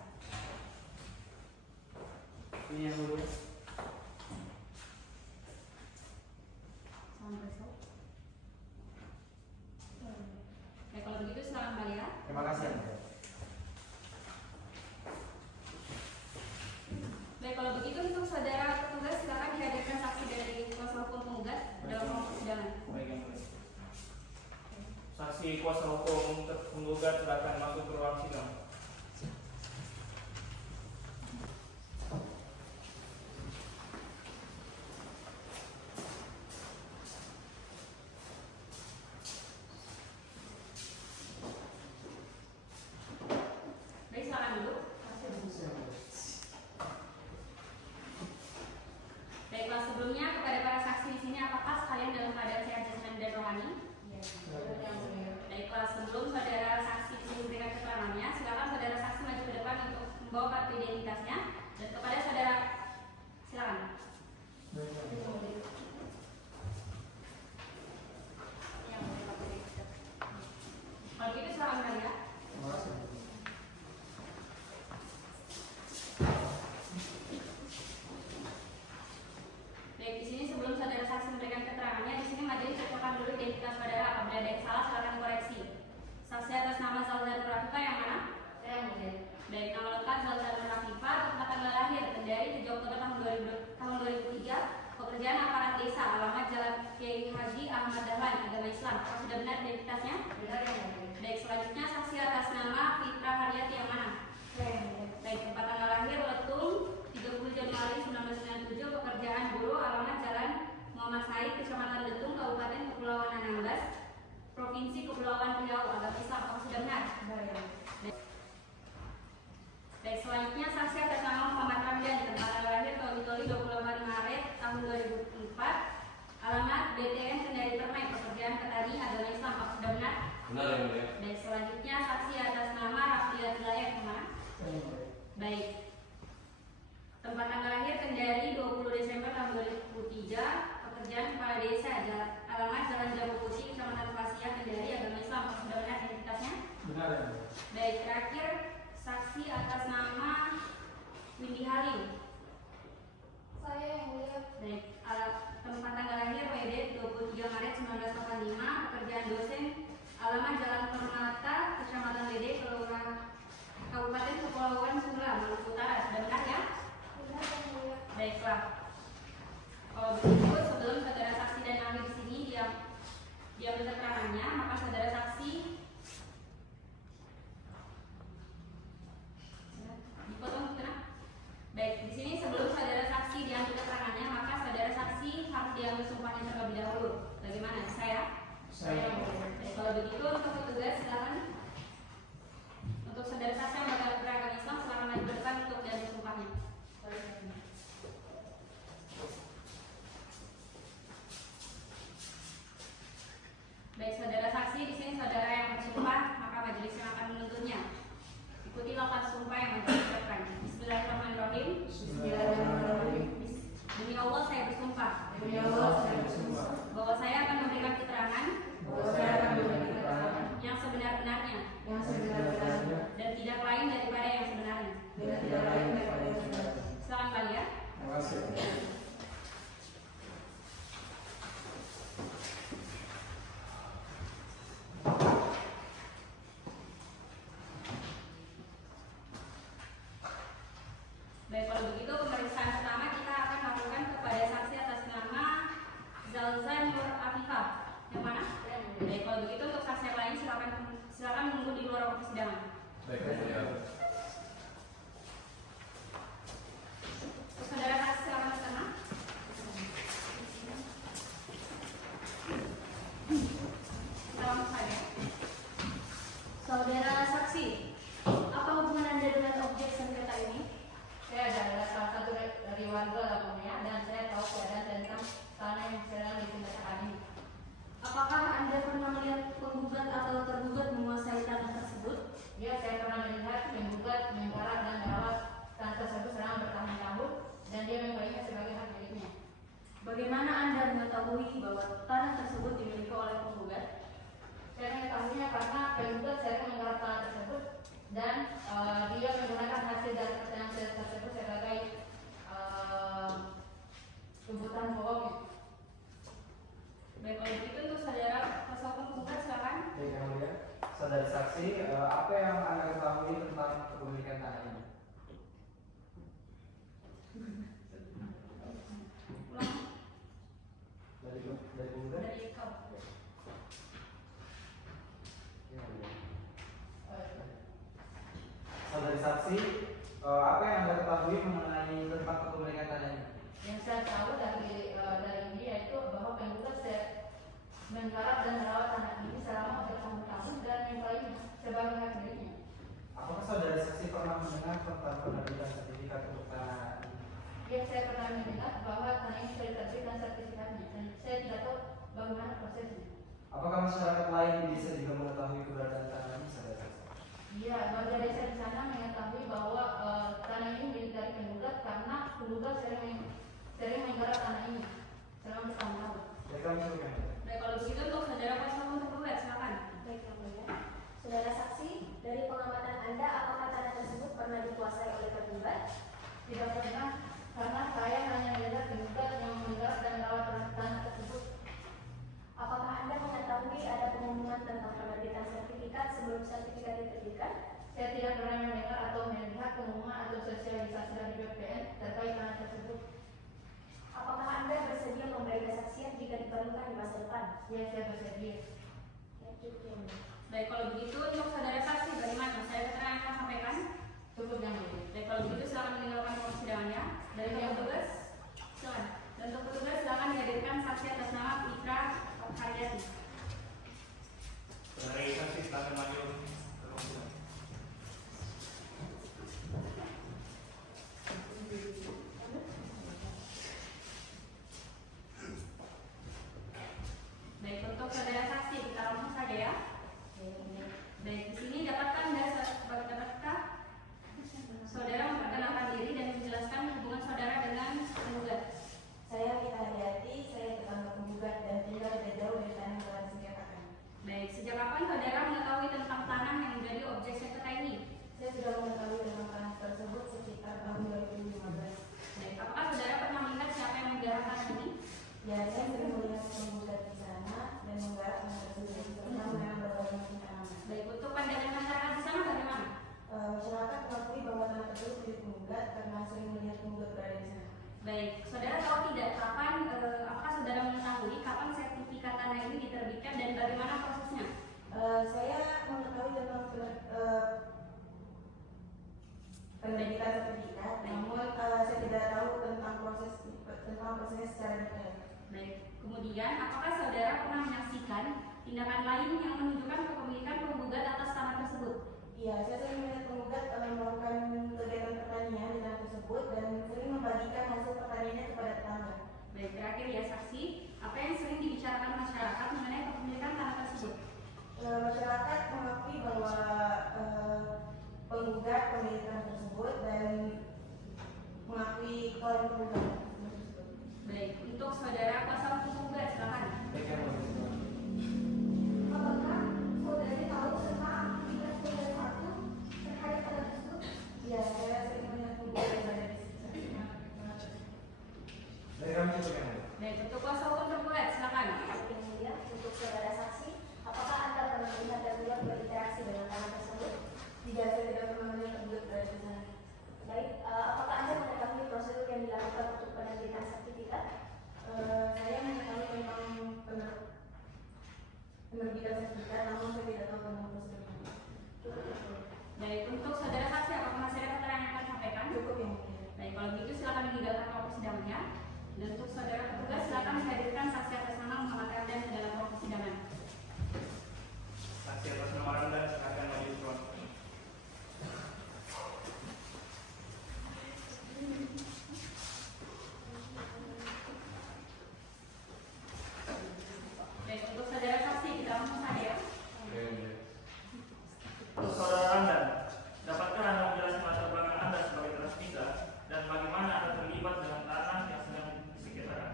Ini yang mulia. Salam periksa. Baik, kalau begitu silakan kembali ya. Terima kasih yang mulia. Baik, kalau begitu untuk saudara petugas silakan dihadirkan saksi dari kuasa hukum penggugat dalam ruang persidangan. Baik, yang penggugat silakan masuk ke ruang sidang. Baik, silakan duduk. Baiklah, sebelumnya kepada para saksi di sini, apakah sekalian dalam keadaan sehat jasmani dan rohani? Baiklah, sebelum saudara saksi di sini memberikan keterangannya, silakan saudara saksi maju ke depan untuk membawa kartu identitasnya, dan kepada saudara silakan. Kalau gitu silakan Maria. Baik, di sini sebelum saudara saksi memberikan keterangannya, di sini majelis cocokkan dulu identitas saudara. Apabila ada yang salah, silakan koreksi. Saksi atas nama Zalzan Nur Afifah yang mana? Saya mulia. Baik, nama lengkap Zalzan Nur Afifah, tempat tanggal lahir Kendari 7 Oktober tahun 2003, pekerjaan aparat desa, alamat Jalan Kiai Haji Ahmad Dahlan, agama Islam. Apakah sudah benar identitasnya? Benar yang mulia. Baik, selanjutnya saksi atas nama Fitra Haryati yang mana? Saya yang mulia. Baik, tempat tanggal lahir Letung 30 Januari 1997, pekerjaan buruh, alamat Jalan Muhammad Said, Kecamatan Letung, Kabupaten Kepulauan Anambas, Provinsi Kepulauan Riau, agama Islam. Apakah sudah benar? Benar yang mulia. Baik, selanjutnya saksi atas nama Muhammad Ramdan, tempat tanggal lahir Toli 28 Maret tahun 2004, alamat BTN Kendari Permai, pekerjaan petani, agama Islam. Apakah sudah benar? Benar yang mulia. Baik, selanjutnya saksi atas nama Rafliat Wilayah kemana? Baik, tempat tanggal lahir Kendari 20 Desember tahun 2003, pekerjaan kepala desa, alamat Jalan Jambu Putih, Kecamatan Pasia, Kendari, agama Islam. Apakah sudah benar identitasnya? Benar ya. Baik, terakhir saksi atas nama Windy Halim. Saya yang mulia. Baik, tempat tanggal lahir WD 23 Maret 1985, pekerjaan dosen, alamat Jalan Permata, Kecamatan WD, Kelurahan Kabupaten Kepulauan Sula, Maluku Utara. Sudah benar ya? Benar yang mulia. Baiklah. Kalau begitu, sebelum saudara saksi dan ahli di sini diambil keterangannya, maka saudara saksi dipotong kenapa? Baik, di sini sebelum saudara saksi diambil keterangannya, maka saudara saksi harus diambil sumpahnya terlebih dahulu. Bagaimana? Saya? Saya. Baik, kalau begitu untuk petugas silakan. Untuk saudara saksi yang bakal beragama Islam, silakan maju ke depan untuk diambil sumpahnya. Baik, saudara saksi, di sini saudara yang bersumpah, maka majelis yang akan menuntutnya. Ikuti lafaz sumpah yang majelis ucapkan. Bismillahirrahmanirrahim. Bismillahirrahmanirrahim. Demi Allah saya bersumpah Demi Allah saya bersumpah bahwa saya akan memberikan keterangan bahwa saya akan memberikan keterangan yang sebenar-benarnya yang sebenar-benarnya dan tidak lain daripada yang sebenarnya. dan tidak lain daripada yang sebenarnya. Silakan Pak ya. Terima kasih. Baik, kalau begitu pemeriksaan pertama kita akan lakukan kepada saksi atas nama Zalzan Nur Afifah. Yang mana? Baik, kalau begitu untuk saksi yang lain silakan menunggu di luar ruang persidangan. Baik yang mulia. Untuk saudara saksi silakan ke sana. Kita langsung saja. Saudara saksi, apa hubungan Anda dengan objek sengketa ini? Saya adalah salah satu dari warga lapornya dan saya tahu keadaan tentang tanah yang sedang disengketakan ini. Apakah Anda pernah melihat penggugat atau tergugat menguasai tanah tersebut? Ya, saya pernah melihat menggugat, menggarap dan merawat tanah tersebut selama bertahun-tahun dan dia membelinya sebagai hak miliknya. Bagaimana Anda mengetahui bahwa tanah tersebut dimiliki oleh penggugat? Saya mengetahuinya karena penggugat sering menggarap tanah tersebut dan dia menggunakan hasil dari pertanian tersebut sebagai kebutuhan pokoknya. Baik, kalau begitu untuk saudara kuasa hukum penggugat silakan. Baik yang mulia. Saudara saksi, apa yang Anda ketahui tentang kepemilikan tanah ini? Ulang Dari penggugat? dari kau. Yang mulia. saksi, apa yang Anda ketahui mengenai tentang kepemilikan tanah ini? Yang saya tahu dari ini yaitu bahwa penggugat menggarap dan merawat tanah ini selama bertahun-tahun dan yang lainnya sebagai hak miliknya. Apakah saudara saksi pernah mendengar tentang penerbitan sertifikat untuk tanah ini? Yang saya pernah mendengar bahwa tanah ini sudah diterbitkan sertifikatnya dan saya tidak tahu bagaimana prosesnya. Apakah masyarakat lain di desa juga mengetahui keberadaan tanah ini, saudara saksi? Iya, warga desa di sana mengetahui bahwa tanah ini milik dari penggugat karena penggugat sering menggarap tanah ini selama bertahun-tahun. Ya, kami cukup yang mulia. Baik, kalau begitu untuk saudara kuasa hukum tergugat, silakan. Baik, Yang Mulia. Saudara saksi, dari pengamatan Anda, apakah tanah tersebut pernah dikuasai oleh tergugat? Tidak pernah, karena saya hanya melihat penggugat yang menggarap dan merawat tanah tersebut. Apakah Anda mengetahui ada pengumuman tentang penerbitan sertifikat sebelum sertifikat diterbitkan? Saya tidak pernah mendengar atau melihat pengumuman atau sosialisasi dari BPN terkait tanah tersebut. Apakah Anda bersedia memberi kesaksian jika diperlukan di masa depan? Ya, saya bersedia. Ya, cukup Yang Mulia. Baik, kalau begitu untuk saudara saksi bagaimana? Saya keterangan yang akan sampaikan. Cukup yang mulia. Baik, kalau begitu silakan meninggalkan persidangannya. Dari pihak petugas, silakan. Dan untuk petugas silakan dihadirkan saksi atas nama Fitra Haryati. Saudara saksi silakan maju ke ruang sidang. Baik, untuk saudara saksi kita langsung saja ya. Baik, di sini dapatkah saudara memperkenalkan diri dan menjelaskan hubungan saudara dengan penggugat? Saya Fitra Haryati, saya tetangga penggugat dan tinggal tidak jauh dari tanah yang telah disengketakan. Baik, sejak kapan saudara mengetahui tentang tanah yang menjadi objek sengketa ini? Saya sudah mengetahui tentang tanah tersebut sekitar tahun 2015. Baik, apakah saudara pernah melihat siapa yang menggarap tanah ini? Ya, saya sering melihat penggugat di sana dan menggarap tanah tersebut serta menanam berbagai macam tanaman. Baik, untuk pandangan masyarakat di sana bagaimana? Masyarakat mengakui bahwa tanah tersebut milik penggugat karena sering melihat penggugat berada di sana. Baik, saudara tahu tidak kapan, apakah saudara mengetahui kapan sertifikat tanah ini diterbitkan dan bagaimana prosesnya? Saya mengetahui tentang penerbitan sertifikat, namun saya tidak tahu tentang prosesnya secara detail. Baik, kemudian apakah saudara pernah menyaksikan tindakan lain yang menunjukkan kepemilikan penggugat atas tanah tersebut? Iya, saya sering melihat penggugat melakukan kegiatan pertanian di tanah tersebut dan sering membagikan hasil pertaniannya kepada tetangga. Baik, terakhir ya saksi, apa yang sering dibicarakan masyarakat mengenai kepemilikan tanah tersebut? Masyarakat mengakui bahwa penggugat pemilik tanah tersebut dan mengakui klaim penggugat tersebut. Baik, untuk saudara kuasa hukum penggugat silakan. Baik, Yang Mulia. Apakah saudari tahu tentang aktivitas penggugat satu terhadap tanah tersebut? Ya, saya sering melihat penggugat yang berada di sekitar. Dari kami cukup yang mulia. Baik, untuk kuasa hukum tergugat silakan. Yang mulia, untuk saudara saksi, apakah Anda pernah melihat tergugat berinteraksi dengan tanah tersebut? Tidak, saya tidak pernah melihat tergugat berada di sana. Baik, apakah Anda mengetahui prosedur yang dilakukan untuk penerbitan sertifikat? Saya mengetahui tentang penerbitan sertifikat, namun saya tidak tahu tentang prosedurnya. Cukup yang mulia. Baik, untuk saudara saksi apakah masih ada keterangan yang akan sampaikan? Cukup yang mulia. Baik, kalau begitu silakan meninggalkan ruang persidangannya. Dan untuk saudara petugas silakan menghadirkan saksi atas nama Muhammad Ramdan ke dalam ruang persidangan. Saksi atas nama Ramdan silakan maju ke ruang sidang. Baik, untuk saudara saksi kita langsung saja ya. Oke, yang mulia. Untuk saudara Anda, dapatkah Anda menjelaskan latar belakang Anda sebagai transmita dan bagaimana Anda terlibat dengan tanah yang sedang disengketakan?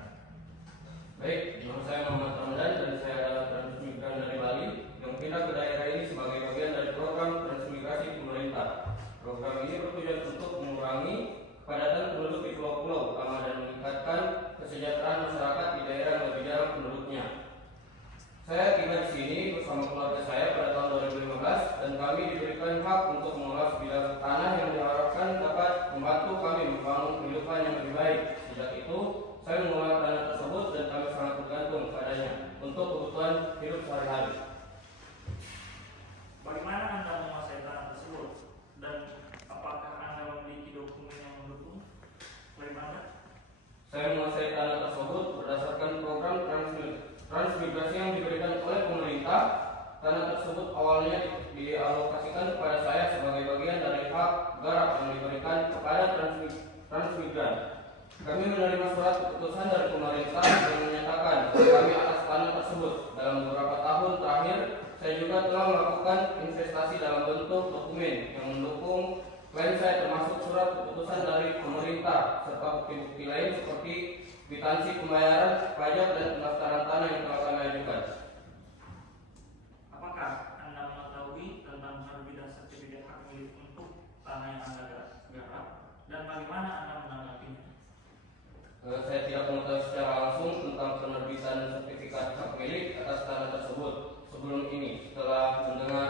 garap yang diberikan kepada transmigran. Kami menerima surat keputusan dari pemerintah yang menyatakan bahwa kami atas tanah tersebut. Dalam beberapa tahun terakhir, saya juga telah melakukan investasi dalam bentuk dokumen yang mendukung klaim saya, termasuk surat keputusan dari pemerintah serta bukti-bukti lain seperti kwitansi pembayaran pajak dan pendaftaran tanah yang telah kami ajukan. Apakah Anda mengetahui tentang penerbitan sertifikat hak milik untuk tanah yang Anda garap dan bagaimana Anda menanggapinya? Saya tidak mengetahui secara langsung tentang penerbitan sertifikat hak milik atas tanah tersebut sebelum ini. Setelah mendengar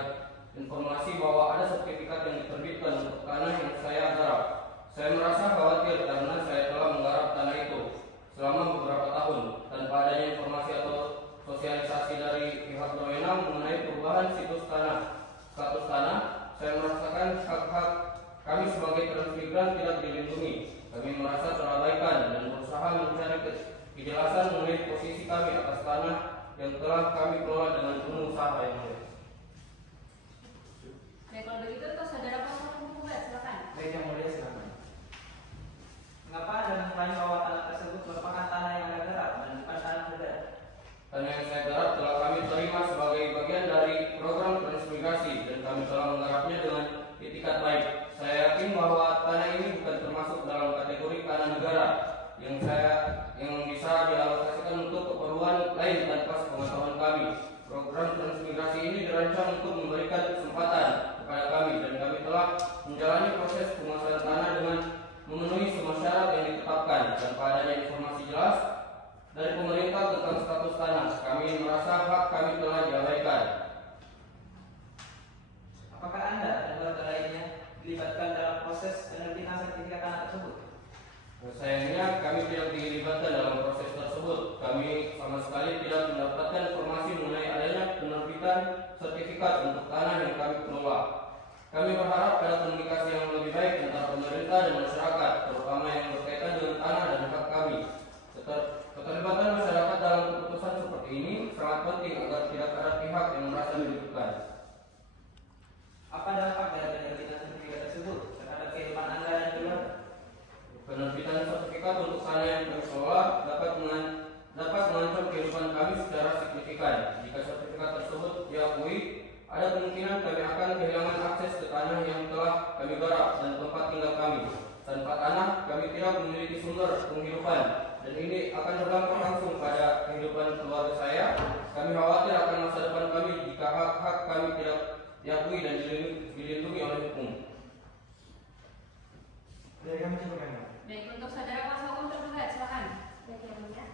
informasi bahwa ada sertifikat yang diterbitkan untuk tanah yang saya garap, saya merasa khawatir karena saya telah menggarap tanah itu selama beberapa tahun tanpa adanya informasi atau sosialisasi dari pihak berwenang mengenai perubahan status tanah. Saya merasakan hak-hak kami sebagai transmigran tidak dilindungi. Kami merasa terabaikan dan berusaha mencari kejelasan mengenai posisi kami atas tanah yang telah kami kelola dengan penuh usaha yang mulia. Baik, kalau begitu untuk saudara kuasa hukum penggugat, silakan. Baik, yang mulia silakan. Mengapa Anda mengklaim bahwa tanah tersebut merupakan tanah yang Anda garap dan bukan tanah negara? Tanah yang saya garap telah kami terima sebagai bagian dari program transmigrasi dan kami telah menggarapnya dengan itikat baik. Saya yakin bahwa tanah ini bukan termasuk dalam kategori tanah negara yang bisa dialokasikan untuk keperluan lain tanpa sepengetahuan kami. Program transmigrasi ini dirancang untuk memberikan kesempatan kepada kami dan kami telah menjalani proses penguasaan tanah dengan memenuhi semua syarat yang ditetapkan. Tanpa adanya informasi jelas dari pemerintah tentang status tanah, kami merasa hak kami telah diabaikan. Apakah Anda dan keluarga lainnya dilibatkan dalam proses penerbitan sertifikat tanah tersebut? Sayangnya kami tidak dilibatkan dalam proses tersebut. Kami sama sekali tidak mendapatkan informasi mengenai adanya penerbitan sertifikat untuk tanah yang kami kelola. Kami berharap ada komunikasi yang lebih baik antara pemerintah dan masyarakat, terutama yang berkaitan dengan tanah dan hak kami. Keterlibatan masyarakat dalam keputusan seperti ini sangat penting agar tidak ada pihak yang merasa dirugikan. Apa dampak dari penerbitan sertifikat tersebut terhadap kehidupan Anda dan keluarga? Penerbitan sertifikat untuk tanah yang kami kelola dapat mengancam kehidupan kami secara signifikan. Jika sertifikat tersebut diakui, ada kemungkinan kami akan kehilangan akses ke tanah yang telah kami garap dan tempat tinggal kami. Tanpa tanah, kami tidak memiliki sumber penghidupan, dan ini akan berdampak langsung pada kehidupan keluarga saya. Kami khawatir akan masa depan kami jika hak-hak kami tidak diakui dan dilindungi oleh hukum. Dari kami cukup yang Baik, untuk saudara kuasa hukum tergugat, silakan. Baik, yang mulia.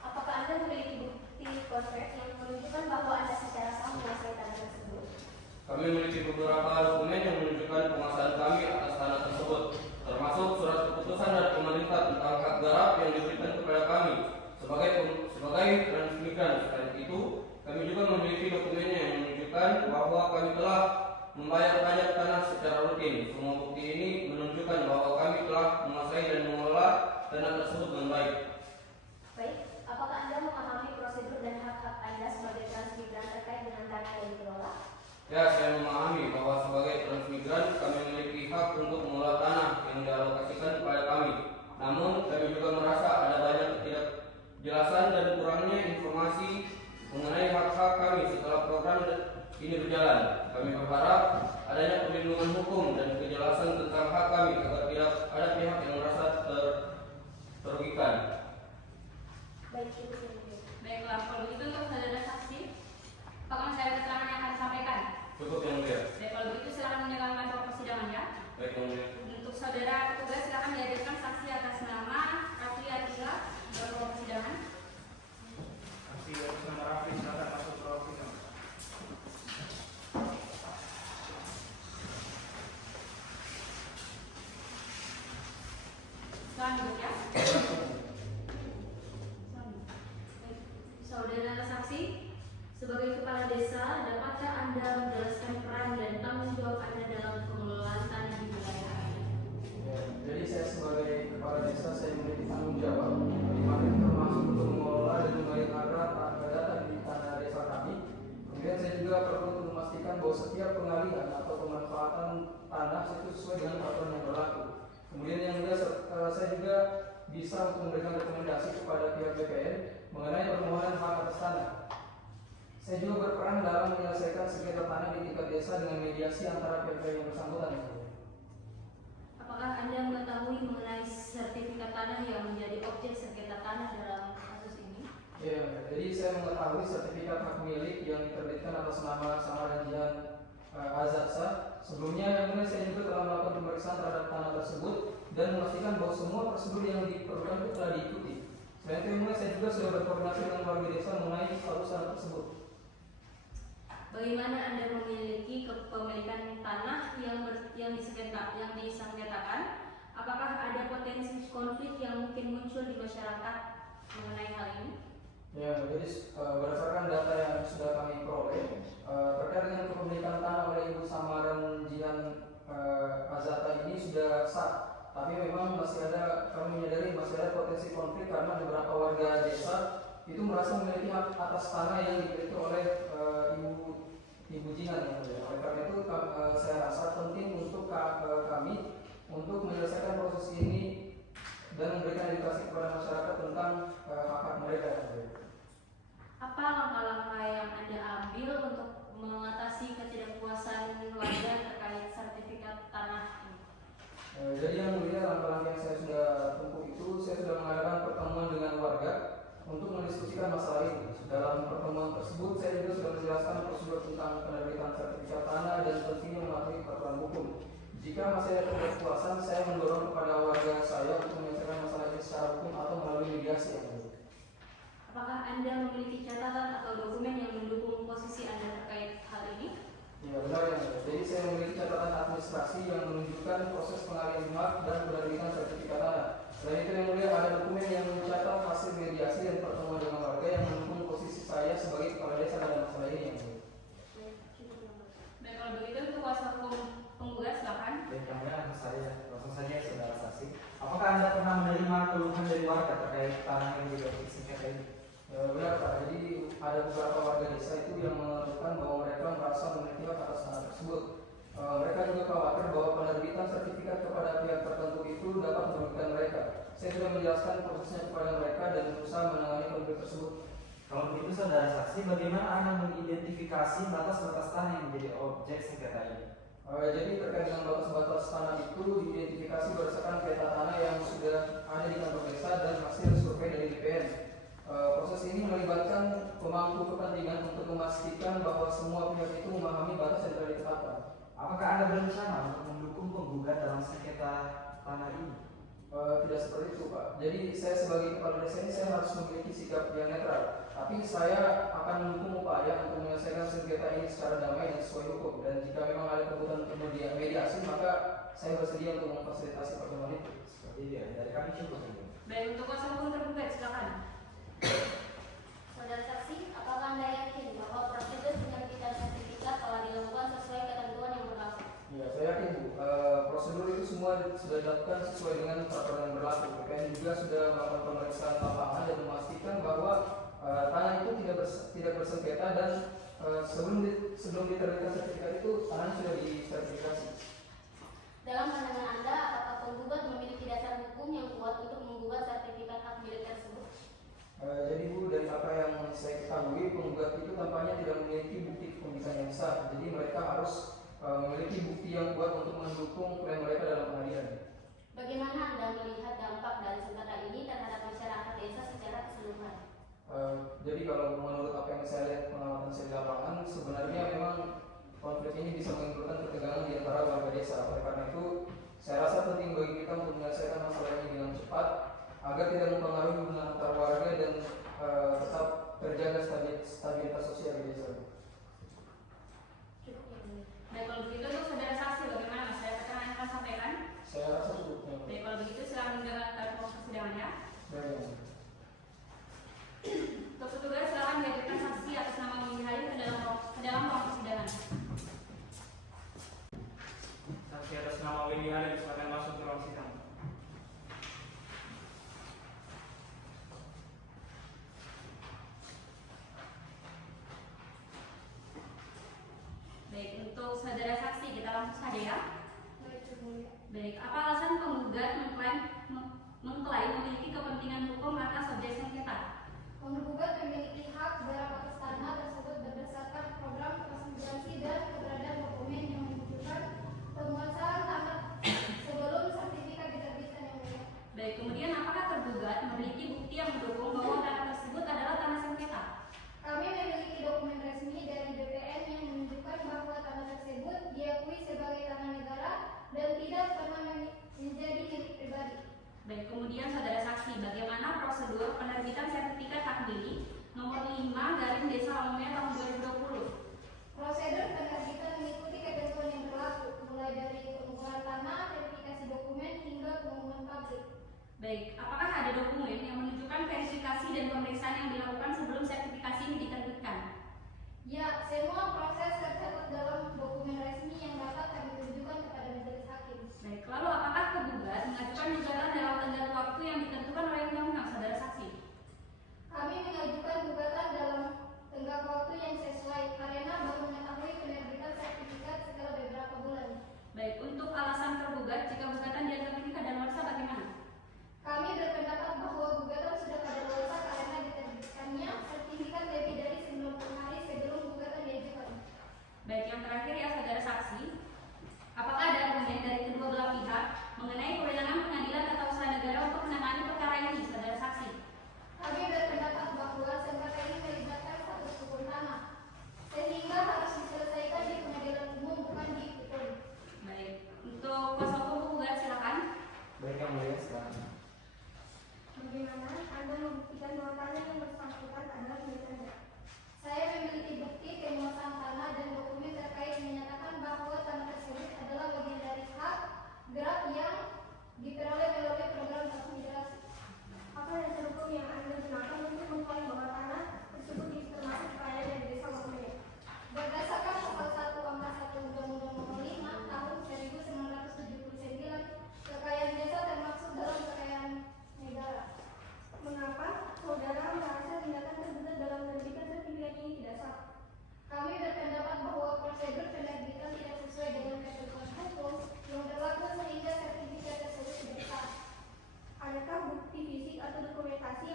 Apakah Anda memiliki bukti konkret yang menunjukkan bahwa Anda secara sah menguasai tanah tersebut? Kami memiliki beberapa dokumen yang menunjukkan penguasaan kami atas tanah tersebut, termasuk surat keputusan dari pemerintah tentang hak garap yang diberikan kepada kami sebagai transmigran. Selain itu, kami juga memiliki dokumen yang menunjukkan bahwa kami telah membayar pajak tanah secara rutin. Semua bukti ini menunjukkan bahwa kami telah menguasai dan mengelola tanah tersebut dengan baik. Baik, apakah Anda memahami prosedur dan hak-hak Anda sebagai transmigran terkait dengan tanah yang dikelola? Ya, saya memahami bahwa sebagai transmigran kami memiliki hak untuk mengelola tanah yang dialokasikan kepada kami. Namun, kami juga merasa ada banyak ketidakjelasan dan kurangnya informasi mengenai hak-hak kami setelah program ini berjalan. Kami berharap adanya perlindungan hukum dan kejelasan tentang hak kami agar tidak ada pihak yang merasa terugikan. Baik, itu saja. Baiklah, kalau begitu untuk saudara saksi, apakah masih ada keterangan yang akan disampaikan? Cukup yang mulia. Baik, kalau begitu silakan menjalankan proses persidangan ya. Baik yang mulia. Untuk saudara petugas silakan dihadirkan saksi atas nama Rafli Atila dalam ruang persidangan. Saksi atas nama Rafli, silakan masuk ke ruang sidang. Kemudian yang mulia, saya juga bisa untuk memberikan rekomendasi kepada pihak BPN mengenai permohonan hak atas tanah. Saya juga berperan dalam menyelesaikan sengketa tanah di tingkat desa dengan mediasi antara pihak yang bersangkutan. Apakah Anda mengetahui mengenai sertifikat tanah yang menjadi objek sengketa tanah dalam kasus ini? Ya, jadi saya mengetahui sertifikat hak milik yang diterbitkan atas nama Samara Jihan Azatsa. Sebelumnya yang mulia, saya juga telah melakukan pemeriksaan terhadap tanah tersebut dan memastikan bahwa semua prosedur yang diperlukan itu telah diikuti. Selain itu yang mulia, saya juga sudah berkoordinasi dengan warga desa mengenai status tanah tersebut. Bagaimana Anda memiliki kepemilikan tanah yang disengketakan? Apakah ada potensi konflik yang mungkin muncul di masyarakat mengenai hal ini? Ya, jadi berdasarkan data yang sudah kami peroleh terkait dengan kepemilikan tanah oleh Ibu Samaran Jihan Azata ini sudah sah. Tapi memang kami menyadari masih ada potensi konflik karena beberapa warga desa itu merasa memiliki hak atas tanah yang dimiliki oleh Ibu Jihan. Oleh karena itu saya rasa penting untuk kami untuk menyelesaikan proses ini dan memberikan edukasi kepada masyarakat tentang hak-hak mereka. Apa langkah-langkah yang Anda ambil untuk mengatasi ketidakpuasan warga terkait sertifikat tanah ini? Jadi yang mulia, langkah-langkah yang saya sudah tempuh itu, saya sudah mengadakan pertemuan dengan warga untuk mendiskusikan masalah ini. Dalam pertemuan tersebut, saya juga sudah menjelaskan prosedur tentang penerbitan sertifikat tanah dan pentingnya mematuhi peraturan hukum. Jika masih ada ketidakpuasan, saya mendorong kepada warga saya untuk menyelesaikan masalah ini secara hukum atau melalui mediasi yang baik. Apakah Anda memiliki catatan atau dokumen yang mendukung posisi Anda terkait hal ini? Ya, benar ya. Jadi saya memiliki catatan administrasi yang menunjukkan proses pengalihan hak dan penerbitan sertifikat tanah. Selain itu yang mulia, ada dokumen yang mencatat hasil mediasi dan pertemuan dengan warga yang mendukung posisi saya sebagai kepala desa dalam masalah ini. Yang mulia. Baik, kalau begitu untuk kuasa hukum penggugat silakan. Baik, yang mulia, langsung saja saudara saksi. Apakah Anda pernah menerima keluhan dari warga terkait tanah yang jadi objek sengketa ini? Benar Pak, jadi ada beberapa warga desa itu yang mengeluhkan bahwa mereka merasa memiliki hak atas tanah tersebut. Mereka juga khawatir bahwa penerbitan sertifikat kepada pihak tertentu itu dapat merugikan mereka. Saya sudah menjelaskan prosesnya kepada mereka dan berusaha menangani konflik tersebut. Kalau begitu saudara saksi, bagaimana Anda mengidentifikasi batas-batas tanah yang menjadi objek sengketa ini? Jadi terkait dengan batas-batas tanah itu diidentifikasi berdasarkan peta tanah yang sudah ada di kantor desa dan hasil survei dari BPN. Proses ini melibatkan pemangku kepentingan untuk memastikan bahwa semua pihak itu memahami batas yang telah ditetapkan. Apakah Anda berencana untuk mendukung penggugat dalam sengketa tanah ini? Tidak seperti itu Pak. Jadi saya sebagai kepala desa ini saya harus memiliki sikap yang netral. Tapi saya akan mendukung upaya untuk menyelesaikan sengketa ini secara damai dan sesuai hukum. Dan jika memang ada kebutuhan untuk mediasi, maka saya bersedia untuk memfasilitasi pertemuan itu. Seperti itu ya, dari kami cukup. Baik, untuk kuasa hukum tergugat silakan. Saudara saksi, apakah Anda yakin bahwa prosedur penerbitan sertifikat telah dilakukan sesuai ketentuan yang berlaku? Ya, saya yakin Bu. Prosedur itu semua sudah dilakukan sesuai dengan peraturan yang berlaku. BPN juga sudah melakukan pemeriksaan lapangan dan memastikan bahwa tanah itu tidak bersengketa dan sebelum diterbitkan sertifikat itu tanahnya sudah disertifikasi. Dalam pandangan Anda, apakah penggugat memiliki dasar hukum yang kuat untuk menggugat sertifikat hak milik tersebut? Jadi Bu, dari apa yang saya ketahui, penggugat itu tampaknya tidak memiliki bukti kepemilikan yang sah. Jadi mereka harus memiliki bukti yang kuat untuk mendukung klaim mereka dalam pengadilan. Bagaimana Anda melihat dampak dari sengketa ini terhadap masyarakat desa secara keseluruhan? Jadi kalau menurut apa yang saya lihat pengamatan saya di lapangan, sebenarnya memang konflik ini bisa menimbulkan ketegangan di antara warga desa. Oleh karena itu, saya rasa penting bagi kita untuk menyelesaikan masalah ini dengan cepat agar tidak mempengaruhi hubungan antar warga dan tetap terjaga stabilitas sosial di desa. Cukup yang mulia. Baik, kalau begitu untuk saudara saksi bagaimana Mas? Saya akan akan sampaikan. Saya rasa cukup. Baik, kalau begitu silakan menjalankan proses persidangannya. Baik. Untuk petugas silakan menghadirkan saksi atas nama Windy Halim ke dalam ruang persidangan. Saksi atas nama Windy Halim silakan masuk ke ruang sidang. Baik, untuk saudara saksi kita langsung saja ya. Baik, Yang Mulia. Baik, apa alasan penggugat mengklaim memiliki kepentingan hukum atas objek sengketa? Penggugat memiliki hak berhak atas tanah tersebut berdasarkan program transmigrasi dan keberadaan dokumen yang menunjukkan penguasaan tanah sebelum sertifikat diterbitkan yang mulia. Baik, kemudian apakah tergugat memiliki bukti yang mendukung bahwa tanah tersebut adalah tanah sengketa? Kami memiliki dokumen resmi dari BPN yang menunjukkan bahwa tanah tersebut diakui sebagai tanah negara dan tidak pernah menjadi milik pribadi. Baik, kemudian saudara saksi, bagaimana prosedur penerbitan sertifikat hak milik nomor 5/Desa tahun 2020? Prosedur penerbitan mengikuti ketentuan yang berlaku, mulai dari pengukuran tanah, verifikasi dokumen, hingga pengumuman pabrik. Baik, apakah ada dokumen yang menunjukkan verifikasi dan pemeriksaan yang dilakukan sebelum sertifikasi ini diterbitkan? Ya, semua proses tercatat dalam dokumen resmi yang dapat kami tunjukkan kepada majelis hakim. Baik, lalu apakah tergugat mengajukan gugatan dalam tenggat waktu yang ditentukan oleh undang-undang, saudara saksi? Kami mengajukan gugatan dalam tenggat waktu yang sesuai karena baru mengetahui penerbitan sertifikat setelah beberapa bulan. Baik, untuk alasan tergugat jika gugatan dianggap ini kadaluarsa bagaimana? Kami berpendapat bahwa gugatan sudah kadaluarsa karena diterbitkannya sertifikat lebih dari 90 hari sebelum gugatan diajukan. Baik, yang terakhir ya saudara saksi, apakah ada argumen dari kedua belah pihak mengenai kewenangan pengadilan tata usaha negara untuk menangani perkara ini, saudara saksi? Kami berpendapat bahwa sengketa ini melibatkan satu sukun tanah, sehingga harus diselesaikan di pengadilan umum bukan di Petun. Baik, untuk kuasa hukum penggugat silakan. Baik yang mulia, silakan. Bagaimana Anda membuktikan bahwa tanah yang bersangkutan adalah milik Anda? Saya memiliki bukti penguasaan tanah dan dokumen terkait menyatakan bahwa tanah tersebut adalah bagian dari hak gerak yang diperoleh melalui program transmigrasi. Apa dasar hukum yang Anda gunakan untuk mengklaim bahwa tanah tersebut termasuk kekayaan dari desa Wakumene? Berdasarkan pasal 1 angka 1 Undang-Undang Nomor 5 Tahun 1979, kekayaan desa termasuk dalam kekayaan negara. Mengapa saudara merasa tindakan tergugat dalam menerbitkan sertifikat ini tidak sah? Kami berpendapat bahwa prosedur penerbitan tidak sesuai dengan ketentuan hukum yang berlaku sehingga sertifikat tersebut tidak sah. Adakah bukti fisik atau dokumentasi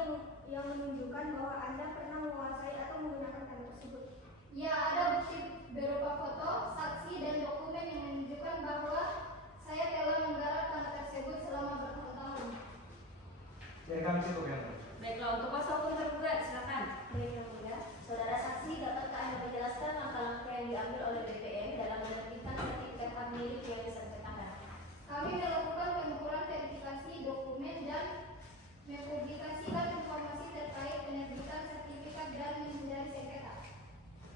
yang menunjukkan bahwa Anda pernah menguasai atau menggunakan tanah tersebut? Ya, ada bukti berupa foto, saksi, dan dokumen yang menunjukkan bahwa saya telah menggarap tanah tersebut selama bertahun-tahun. Dari kami cukup ya. Baiklah, untuk kuasa hukum tergugat silakan. Baik yang mulia, saudara saksi, dapatkah Anda menjelaskan langkah-langkah yang diambil oleh BPN dalam menerbitkan sertifikat hak milik yang disengketakan? Kami melakukan pengukuran verifikasi dokumen dan mempublikasikan informasi terkait penerbitan sertifikat dan menghindari sengketa.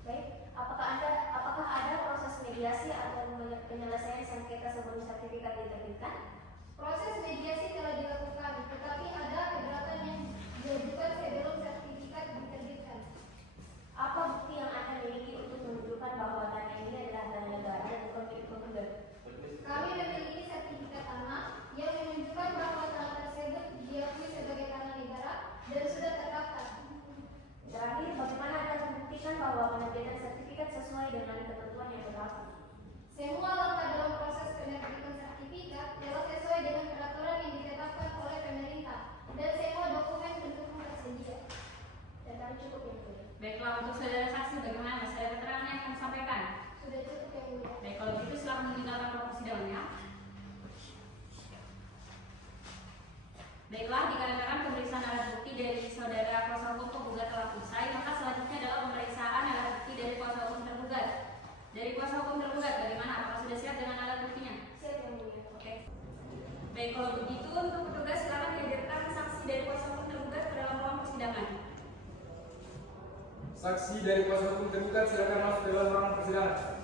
Baik, apakah ada proses mediasi atau penyelesaian sengketa sebelum sertifikat diterbitkan? Proses mediasi telah dilakukan, tetapi ada keberatan yang diajukan sebelum sertifikat diterbitkan. Apa bukti yang Anda miliki untuk menunjukkan bahwa tanah ini adalah tanah negara dan bukan milik penggugat? Kami memiliki sertifikat tanah yang menunjukkan bahwa tanah tersebut diakui sebagai tanah negara dan sudah terdaftar. Terakhir, bagaimana Anda membuktikan bahwa penerbitan sertifikat sesuai dengan ketentuan yang berlaku? Semua langkah dalam proses penerbitan sertifikat telah sesuai dengan peraturan yang ditetapkan oleh pemerintah dan semua dokumen pendukung tersedia. Dan kami cukup yang mulia. Baiklah, untuk saudara saksi bagaimana? Masih ada keterangan yang akan disampaikan? Sudah cukup yang mulia. Baik, kalau begitu silakan meninggalkan ruang persidangannya. Baiklah, dikarenakan pemeriksaan alat bukti dari saudara kuasa hukum penggugat telah usai, maka selanjutnya adalah pemeriksaan alat bukti dari kuasa hukum tergugat. Dari kuasa hukum tergugat, bagaimana? Apakah sudah siap dengan alat buktinya? Siap yang mulia. Oke. Baik, kalau begitu untuk petugas silakan dihadirkan saksi dari kuasa hukum tergugat ke dalam ruang persidangan. Saksi dari kuasa hukum tergugat silakan masuk ke dalam ruang persidangan.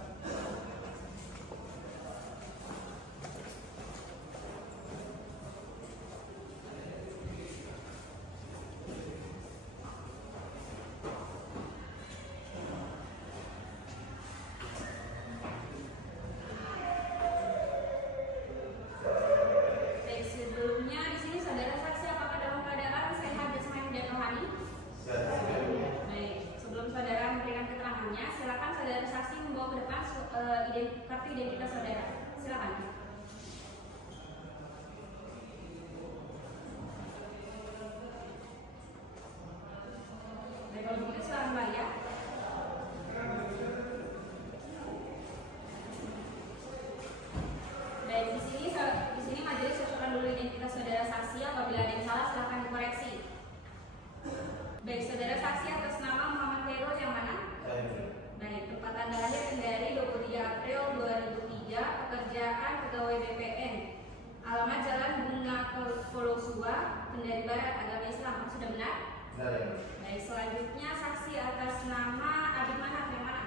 Baik, sebelumnya di sini saudara saksi apakah dalam keadaan sehat jasmani dan rohani? Baik, sebelum saudara memberikan keterangannya, silakan saudara saksi membawa ke depan pegawai BPN. Alamat Jalan Bunga Kolosua, Kendari Barat, agama Islam. Sudah benar? Benar ya. Baik, selanjutnya saksi atas nama Abid Manaf yang mana?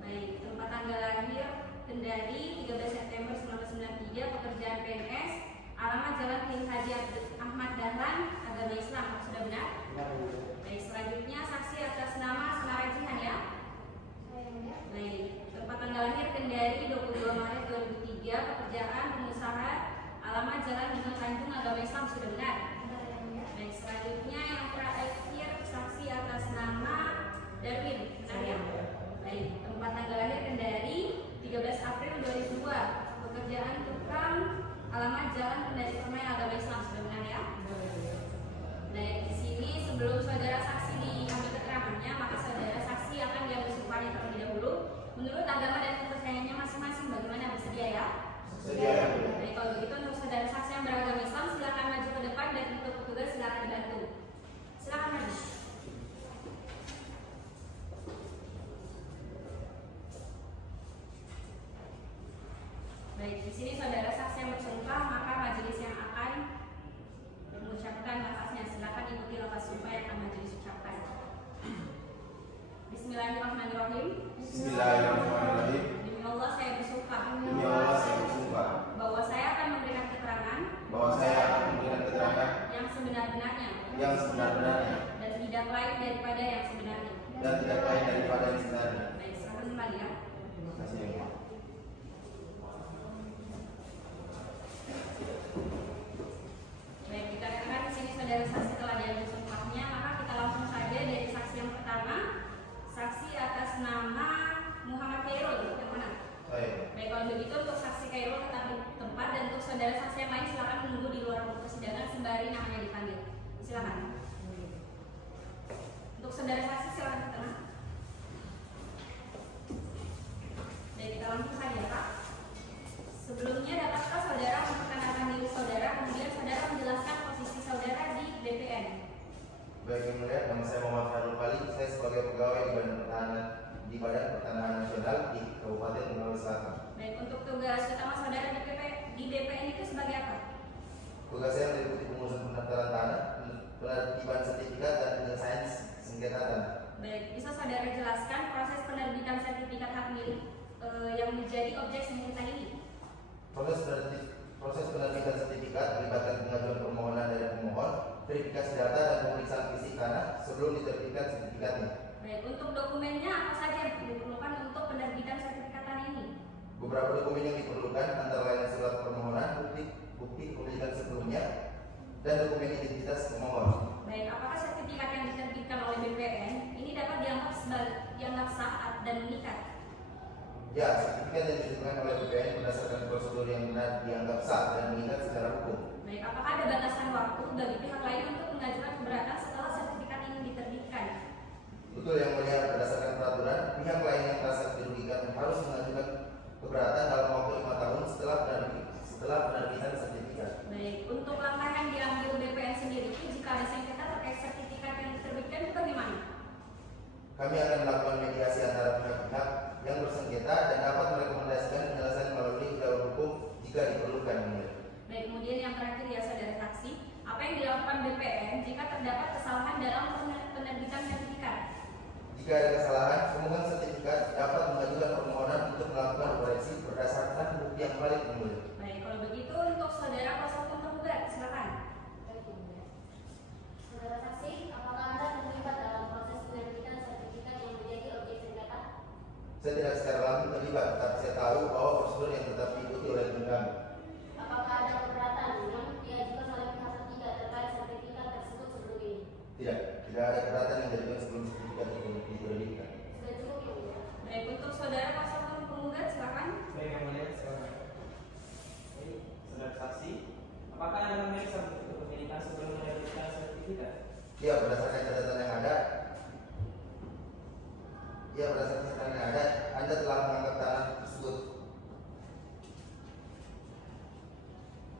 Baik, tempat tanggal lahir Kendari 13 September 1993, pekerjaan PNS, alamat Jalan Kiai Haji Ahmad Dahlan, agama Islam. Sudah benar? Baik, selanjutnya saksi atas nama Senara Jihan ya. Baik, tempat tanggal lahir Kendari 22 Maret 2003, pekerjaan pengusaha, alamat Jalan Bunga Tanjung, agama Islam. Sudah benar? Baik, selanjutnya yang terakhir saksi atas nama Darwin, benar ya? Baik, tempat tanggal lahir Kendari 13 April 2002, pekerjaan tukang, alamat Jalan Kendari Permai, agama Islam. Sudah benar ya? Baik, di sini sebelum saudara saksi diambil keterangannya, maka saudara saksi akan diambil sumpahnya terlebih dahulu menurut agama dan kepercayaannya masing-masing. Bagaimana, bersedia ya? Sedia. Baik, kalau begitu untuk saudara saksi yang beragama Islam silakan maju ke depan dan untuk petugas silakan dibantu. Silakan maju. Baik, di sini saudara saksi yang bersumpah, maka majelis yang akan mengucapkan lafaznya. Silakan ikuti lafaz sumpah yang akan majelis ucapkan. Bismillahirrahmanirrahim. Bismillahirrahmanirrahim. Demi Allah saya bersumpah. Demi Allah saya bersumpah Bahwa saya akan memberikan keterangan. bahwa saya akan memberikan keterangan Yang sebenar-benarnya. yang sebenar-benarnya Dan tidak lain daripada yang sebenarnya. dan tidak lain daripada yang sebenarnya. Baik, silakan kembali ya. Terima kasih ya. Baik, dikarenakan di sini saudara saksi telah diambil sumpahnya, maka kita langsung saja dari saksi yang pertama, saksi atas nama Muhammad Khairul, yang mana? Baik. Baik, kalau begitu untuk saksi Khairul tetap di tempat dan untuk saudara saksi yang lain silakan menunggu di luar ruang persidangan sembari namanya dipanggil. Silakan. Untuk saudara saksi silakan ke tengah. Baik, kita langsung saja, Pak. Sebelumnya dapatkah saudara memperkenalkan diri saudara, kemudian saudara menjelaskan posisi saudara di BPN? Baik, yang mulia, nama saya Muhammad Farul Pali. Saya sebagai pegawai di Badan Pertanahan Nasional di Kabupaten Sulawesi Selatan. Baik, untuk tugas utama saudara di BPN itu sebagai apa? Tugas saya meliputi pengurusan pendaftaran tanah, penerbitan sertifikat dan penyelesaian sengketa tanah. Baik, bisa saudara jelaskan proses penerbitan sertifikat hak milik yang menjadi objek sengketa ini? Proses penerbitan sertifikat melibatkan pengajuan permohonan dari pemohon, verifikasi data dan pemeriksaan fisik tanah sebelum diterbitkan sertifikatnya. Baik, untuk dokumennya apa saja yang diperlukan untuk penerbitan sertifikat tanah ini? Beberapa dokumen yang diperlukan antara lain surat permohonan, bukti pemilikan sebelumnya, dan dokumen identitas pemohon. Baik, apakah sertifikat yang diterbitkan oleh BPN ini dapat dianggap sah dan mengikat? Ya, sertifikat yang diterbitkan oleh BPN berdasarkan prosedur yang benar dianggap sah dan mengikat secara hukum. Baik, apakah ada batasan waktu bagi pihak lain untuk mengajukan keberatan setelah sertifikat ini diterbitkan? Betul, yang mulia, berdasarkan peraturan, pihak lain yang merasa dirugikan harus mengajukan keberatan dalam waktu 5 tahun setelah penerbitan sertifikat. Baik, untuk langkah yang diambil BPN sendiri jika ada sengketa terkait sertifikat yang diterbitkan itu bagaimana? Kami akan melakukan mediasi antara pihak-pihak yang bersengketa dan dapat merekomendasikan penyelesaian melalui jalur hukum jika diperlukan. Baik, kemudian yang terakhir ya saudara saksi, apa yang dilakukan BPN jika terdapat kesalahan dalam penerbitan sertifikat? Jika ada kesalahan, pemohon sertifikat dapat mengajukan permohonan untuk melakukan koreksi berdasarkan bukti yang valid. Baik, kalau begitu untuk saudara kuasa hukum tergugat, silakan. Saudara saksi, apakah Anda terlibat dalam proses penerbitan sertifikat yang menjadi objek sengketa? Saya tidak secara langsung terlibat, tetapi saya tahu bahwa prosedur yang tetap diikuti oleh tim kami. Apakah ada keberatan yang diajukan oleh pihak ketiga terkait sertifikat tersebut sebelum ini? Tidak ada keberatan yang diajukan sebelum sertifikat diterbitkan. Sudah cukup ya, mulia. Baik, untuk saudara kuasa hukum penggugat, silakan. Baik, yang mulia, silakan. Baik, saudara saksi, apakah Anda memiliki sertifikat kepemilikan sebelum menerbitkan sertifikat? Ya, berdasarkan catatan yang ada, Anda telah menganggap tanah tersebut.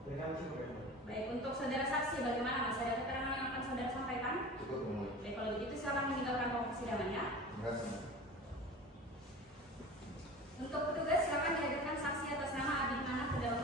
Berikan cukup ya. Baik, untuk saudara saksi, bagaimana Mas? Ada keterangan yang akan saudara sampaikan? Cukup, yang mulia. Baik, kalau begitu silakan meninggalkan ruang persidangan ya. Terima kasih. Untuk petugas silakan dihadirkan saksi atas nama Abid Manaf ke dalam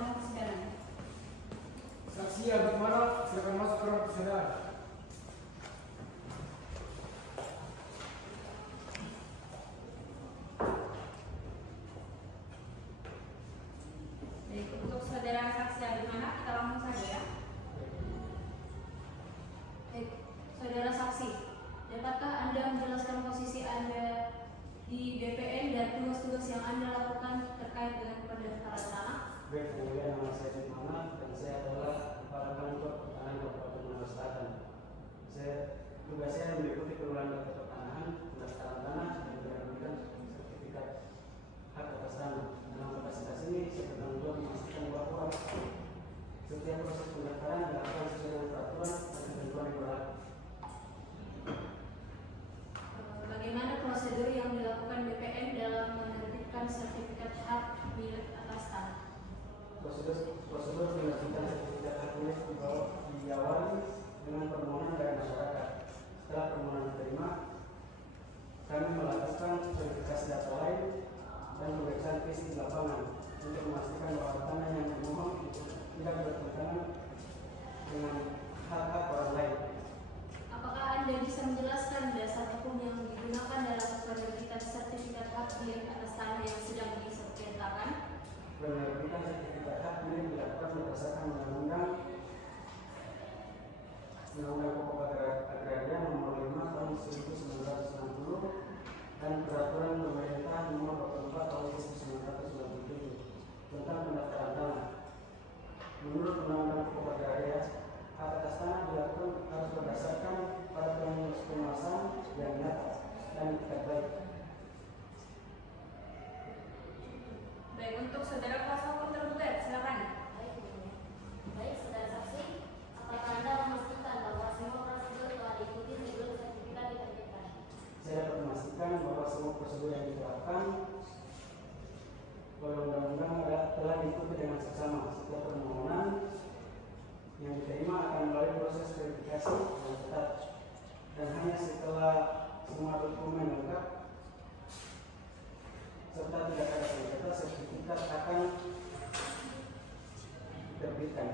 diawali dengan permohonan dari masyarakat. Setelah permohonan diterima, kami melakukan verifikasi data lain dan pemeriksaan fisik di lapangan untuk memastikan bahwa tanah yang dimohon tidak bertentangan dengan hak-hak orang lain. Apakah Anda bisa menjelaskan dasar hukum yang digunakan dalam penerbitan sertifikat hak milik atas tanah yang sedang disengketakan? Penerbitan sertifikat hak milik dilakukan berdasarkan Undang-Undang Pokok Agraria Nomor 5 Tahun 1960 dan Peraturan Pemerintah Nomor 24 Tahun 1997 tentang pendaftaran tanah. Menurut Undang-Undang Pokok Agraria, hak atas tanah dilakukan harus berdasarkan pada penguasaan yang nyata dan etikat baik. Baik, untuk saudara kuasa hukum tergugat, silakan. Baik, saudara saksi, apakah Anda memastikan bahwa semua prosedur telah diikuti sebelum sertifikat diterbitkan? Saya dapat memastikan bahwa semua prosedur yang diterapkan oleh undang-undang telah diikuti dengan seksama. Setiap permohonan yang diterima akan melalui proses verifikasi yang ketat, dan hanya setelah semua dokumen lengkap serta tidak ada sengketa, sertifikat akan diterbitkan.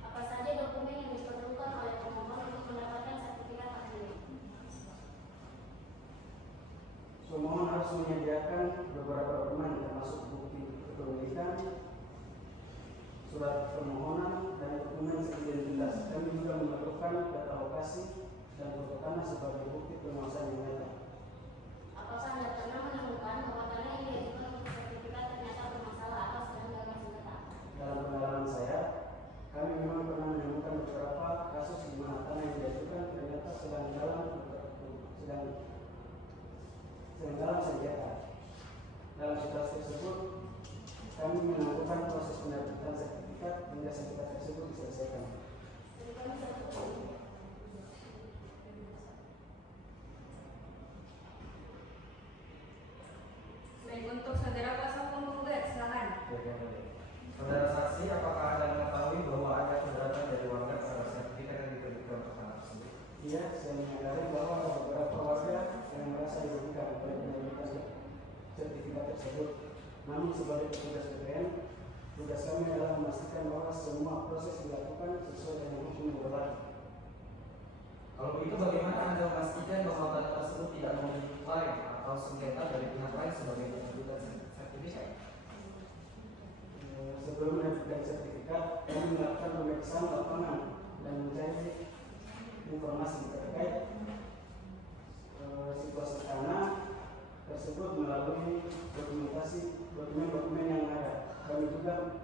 Apa saja dokumen yang diperlukan oleh pemohon untuk mendapatkan sertifikat hak milik? Pemohon harus menyediakan beberapa dokumen termasuk bukti kepemilikan, surat permohonan, dan dokumen identitas. Kami juga memerlukan data lokasi dan foto tanah sebagai bukti penguasaan yang nyata. Apakah Anda pernah menemukan bahwa tanah yang diajukan untuk sertifikat ternyata bermasalah atau sedang gagal sengketa? Dalam pengalaman saya, kami memang pernah menemukan beberapa kasus di mana tanah yang diajukan ternyata sedang dalam sengketa. Dalam situasi tersebut, kami melakukan proses penerbitan sertifikat hingga sertifikat tersebut diselesaikan. Berikan satu poin. Baik, untuk saudara kuasa hukum tergugat, silakan. Saudara saksi, apakah Anda mengetahui bahwa ada keberatan dari warga terhadap sertifikat yang diterbitkan untuk tanah tersebut? Iya, saya menyadari bahwa ada beberapa warga yang merasa dirugikan oleh penerbitan sertifikat tersebut. Namun sebagai petugas BPN, tugas kami adalah memastikan bahwa semua proses dilakukan sesuai dengan hukum yang berlaku. Kalau begitu, bagaimana Anda memastikan bahwa tanah tersebut tidak memiliki klaim atau sengketa dari pihak lain sebagai penerbitan sertifikat? Sebelum menerbitkan sertifikat, kami melakukan pemeriksaan lapangan dan mencari informasi terkait situasi tanah tersebut melalui dokumen yang ada. Kami juga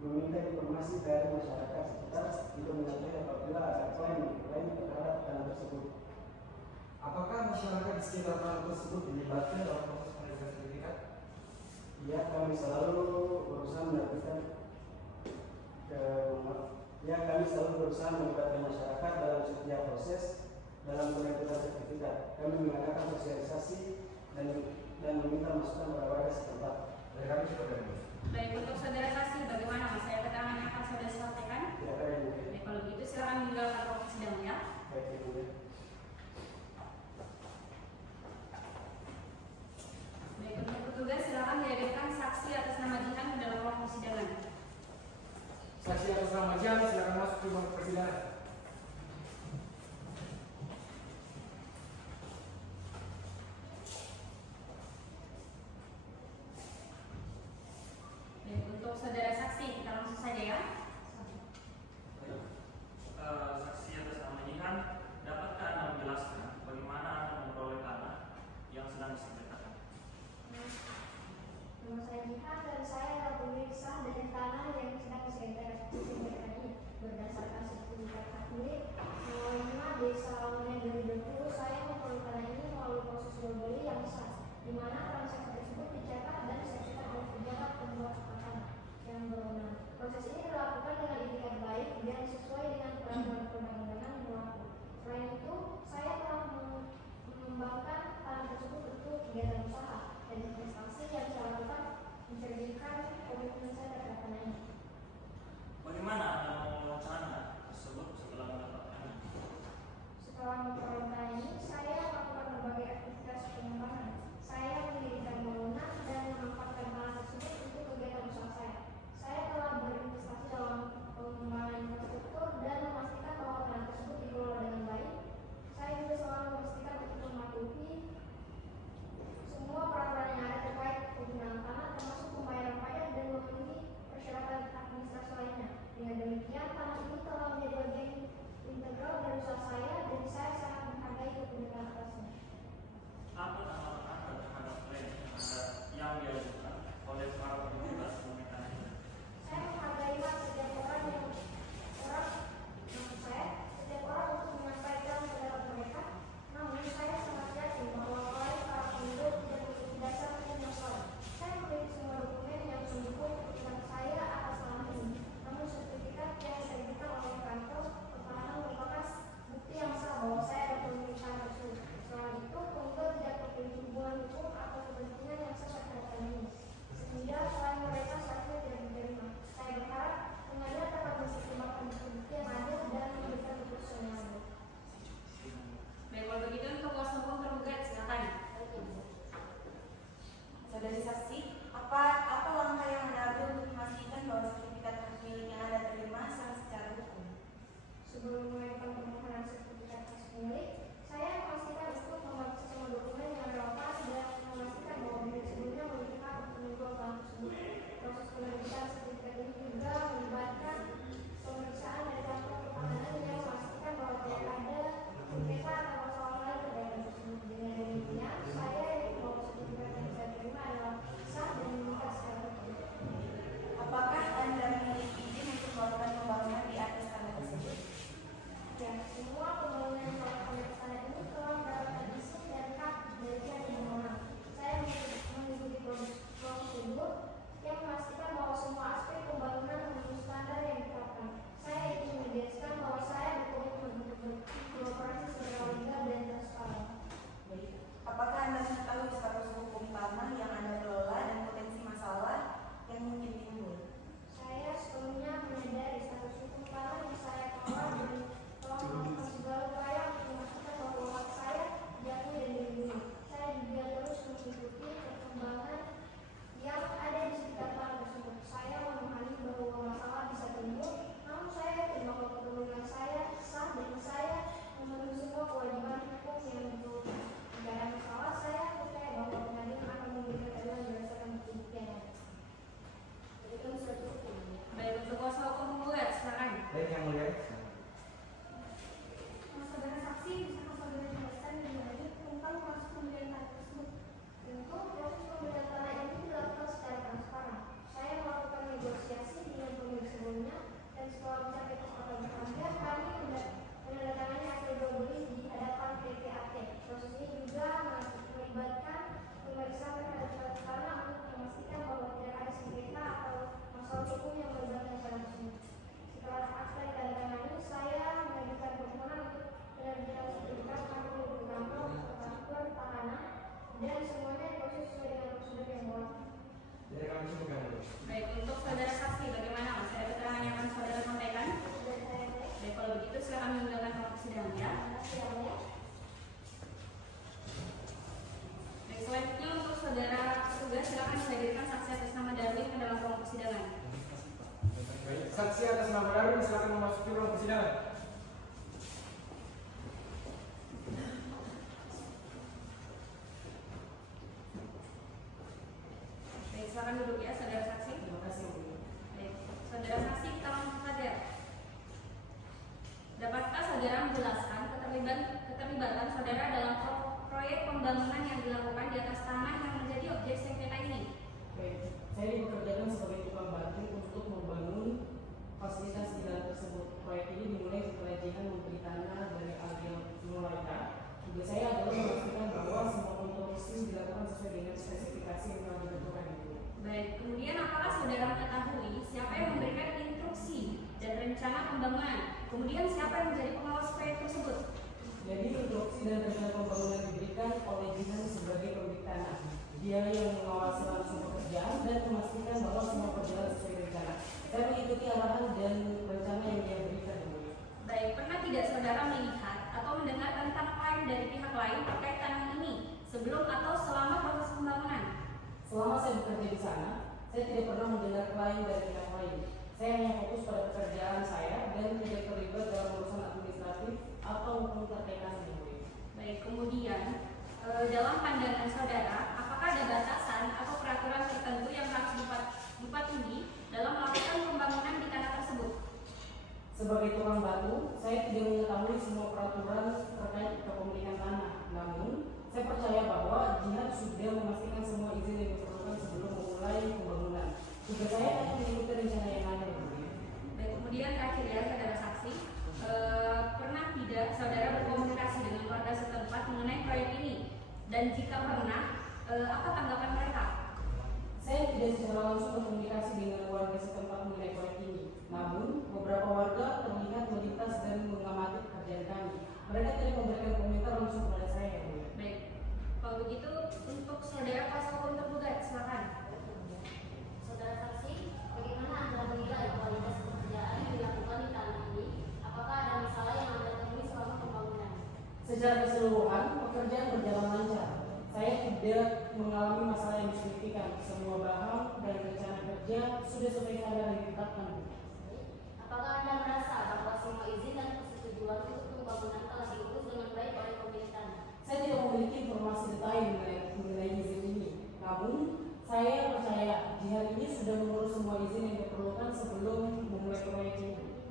meminta informasi dari masyarakat sekitar untuk mengetahui apabila ada klaim terhadap tanah tersebut. Apakah masyarakat di sekitar tanah tersebut dilibatkan dalam proses penerbitan sertifikat? Ya, kami selalu berusaha melibatkan masyarakat dalam setiap proses dalam penerbitan sertifikat. Kami mengadakan sosialisasi dan meminta masukan pada warga setempat. Dari kami cukup dari ini. Baik, untuk saudara saksi, bagaimana Mas? Saya keterangan yang akan saudara sampaikan. Tidak ada yang Baik, kalau begitu silakan meninggalkan ruang sidang ya. baik itu ya. Baik, untuk petugas silakan dihadirkan saksi atas nama Jihan ke dalam ruang persidangan. Saksi atas nama Jihan, silakan masuk ke ruang persidangan. Baik, untuk saudara saksi, kita langsung saja ya. Saksi atas nama Jihan, dapatkah Anda menjelaskan bagaimana Anda memperoleh tanah yang sedang disengketakan? Nama saya Jihan dan saya adalah pemilik sah dari tanah yang sedang disengketakan ini berdasarkan sertifikat Saksi atas nama Darwin silakan memasuki ruang persidangan. Baik, silakan duduk ya, saudara saksi. Terima kasih. Baik, saudara saksi, kita langsung saja. Dapatkah saudara menjelaskan keterlibatan saudara dalam proyek pembangunan yang dilakukan di atas tanah yang menjadi objek sengketa ini? Baik, saya dipekerjakan sebagai tukang batu untuk membangun fasilitas di dalam tersebut. Proyek ini dimulai setelah Jihan memberi tanah dari Algel Nulaika. Tugas saya adalah memastikan bahwa semua konstruksi dilakukan sesuai dengan spesifikasi yang telah ditentukan itu. Baik, kemudian apakah saudara mengetahui siapa yang memberikan instruksi dan rencana pembangunan? Kemudian siapa yang menjadi pengawas proyek tersebut? Jadi instruksi dan rencana pembangunan diberikan oleh Jihan sebagai pemilik tanah. Dia yang mengawasi langsung pekerjaan dan memastikan bahwa semua berjalan sesuai rencana. Saya mengikuti arahan dan rencana yang dia berikan. Baik, pernah tidak saudara melihat atau mendengar tentang klaim dari pihak lain terkait tanah ini sebelum atau selama proses pembangunan? Selama saya bekerja di sana, saya tidak pernah mendengar klaim dari pihak lain. Saya hanya fokus pada pekerjaan saya dan tidak terlibat dalam urusan administratif atau hukum terkait tanah ini. Baik, kemudian dalam pandangan saudara, apakah ada batasan atau peraturan tertentu yang harus dipatuhi dalam melakukan pembangunan di tanah tersebut? Sebagai tukang batu, saya tidak mengetahui semua peraturan terkait kepemilikan tanah. Namun, saya percaya bahwa Jihan sudah memastikan semua izin yang diperlukan sebelum memulai pembangunan. Tugas saya hanya mengikuti rencana yang ada. Baik, kemudian terakhir ya, saudara saksi, pernah tidak saudara berkomunikasi dengan warga setempat mengenai proyek ini? Dan jika pernah, apa tanggapan mereka? Saya tidak secara langsung berkomunikasi dengan warga setempat mengenai proyek ini. Namun, beberapa warga terlihat melintas dan mengamati pekerjaan kami. Mereka tidak memberikan komentar langsung kepada saya. Baik, kalau begitu untuk saudara kuasa hukum tergugat, silakan. Saudara saksi, bagaimana Anda menilai kualitas pekerjaan yang dilakukan di tanah ini? Apakah ada masalah yang Anda temui selama pembangunan? Secara keseluruhan, pekerjaan berjalan lancar. Saya tidak mengalami masalah yang signifikan. Semua bahan dan rencana kerja sudah sesuai standar yang ditetapkan. Apakah Anda merasa bahwa semua izin dan persetujuan untuk pembangunan telah diurus dengan baik oleh pemilik tanah? Saya tidak memiliki informasi detail mengenai izin ini. Namun, saya percaya Jihan ini sudah mengurus semua izin yang diperlukan sebelum memulai proyek ini.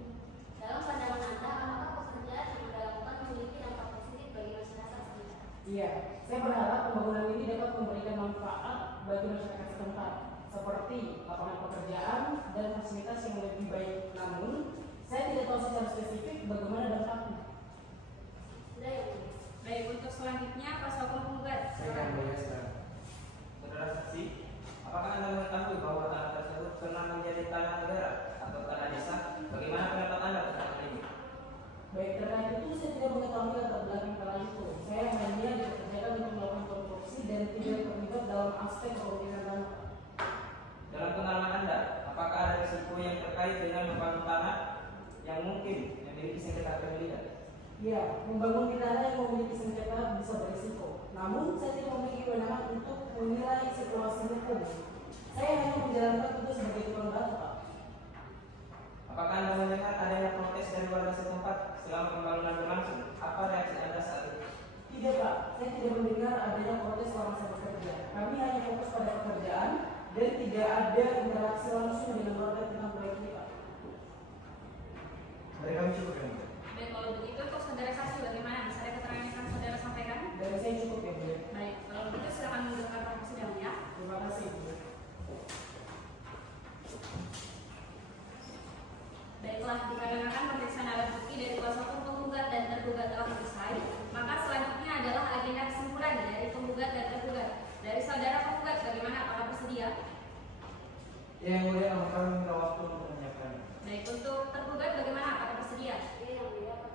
Dalam pandangan Anda, apakah pekerjaan yang Anda lakukan memiliki dampak positif bagi masyarakat sekitar? Iya, saya berharap pembangunan ini dapat memberikan manfaat bagi masyarakat setempat, seperti lapangan pekerjaan dan fasilitas yang lebih baik. Namun, saya tidak tahu secara spesifik bagaimana dampaknya. Sudah ya, Bu? Baik, untuk selanjutnya kuasa hukum penggugat, silakan. Saudara saksi, apakah Anda mengetahui bahwa tanah tersebut pernah menjadi tanah negara atau tanah desa? Bagaimana pendapat Anda tentang hal ini? Baik, terkait itu saya tidak mengetahui latar belakang kala itu. Saya hanya dipekerjakan untuk melakukan konstruksi dan tidak terlibat dalam aspek kepemilikan tanah. Dalam pengalaman Anda, apakah ada risiko yang terkait dengan membangun tanah yang mungkin memiliki sengketa kepemilikan? Ya, membangun di tanah yang memiliki sengketa bisa berisiko. Namun, saya tidak memiliki kewenangan untuk menilai situasi hukum. Saya hanya menjalankan tugas sebagai tukang batu, Pak. Apakah Anda melihat adanya protes dari warga setempat selama pembangunan berlangsung? Apa reaksi Anda saat itu? Tidak, Pak. Saya tidak mendengar adanya protes selama saya bekerja. Kami hanya fokus pada pekerjaan dan tidak ada interaksi langsung dengan warga tentang proyek ini, Pak. Dari kami cukup ya. Baik, kalau begitu untuk saudara saksi bagaimana? Bisa ada keterangan yang akan saudara sampaikan? Dari saya cukup ya, Bu. Baik, kalau begitu silakan mendengar persidangan ya. Terima kasih, Bu. Baiklah, dikarenakan pemeriksaan alat bukti dari kuasa hukum penggugat dan tergugat telah selesai, maka selanjutnya adalah agenda kesimpulan dari penggugat dan tergugat. Dari saudara penggugat, bagaimana? Apakah bersedia? Yang mulia, kami minta waktu untuk menyiapkan. Baik, untuk tergugat bagaimana? Apakah bersedia? Iya, yang mulia, Pak.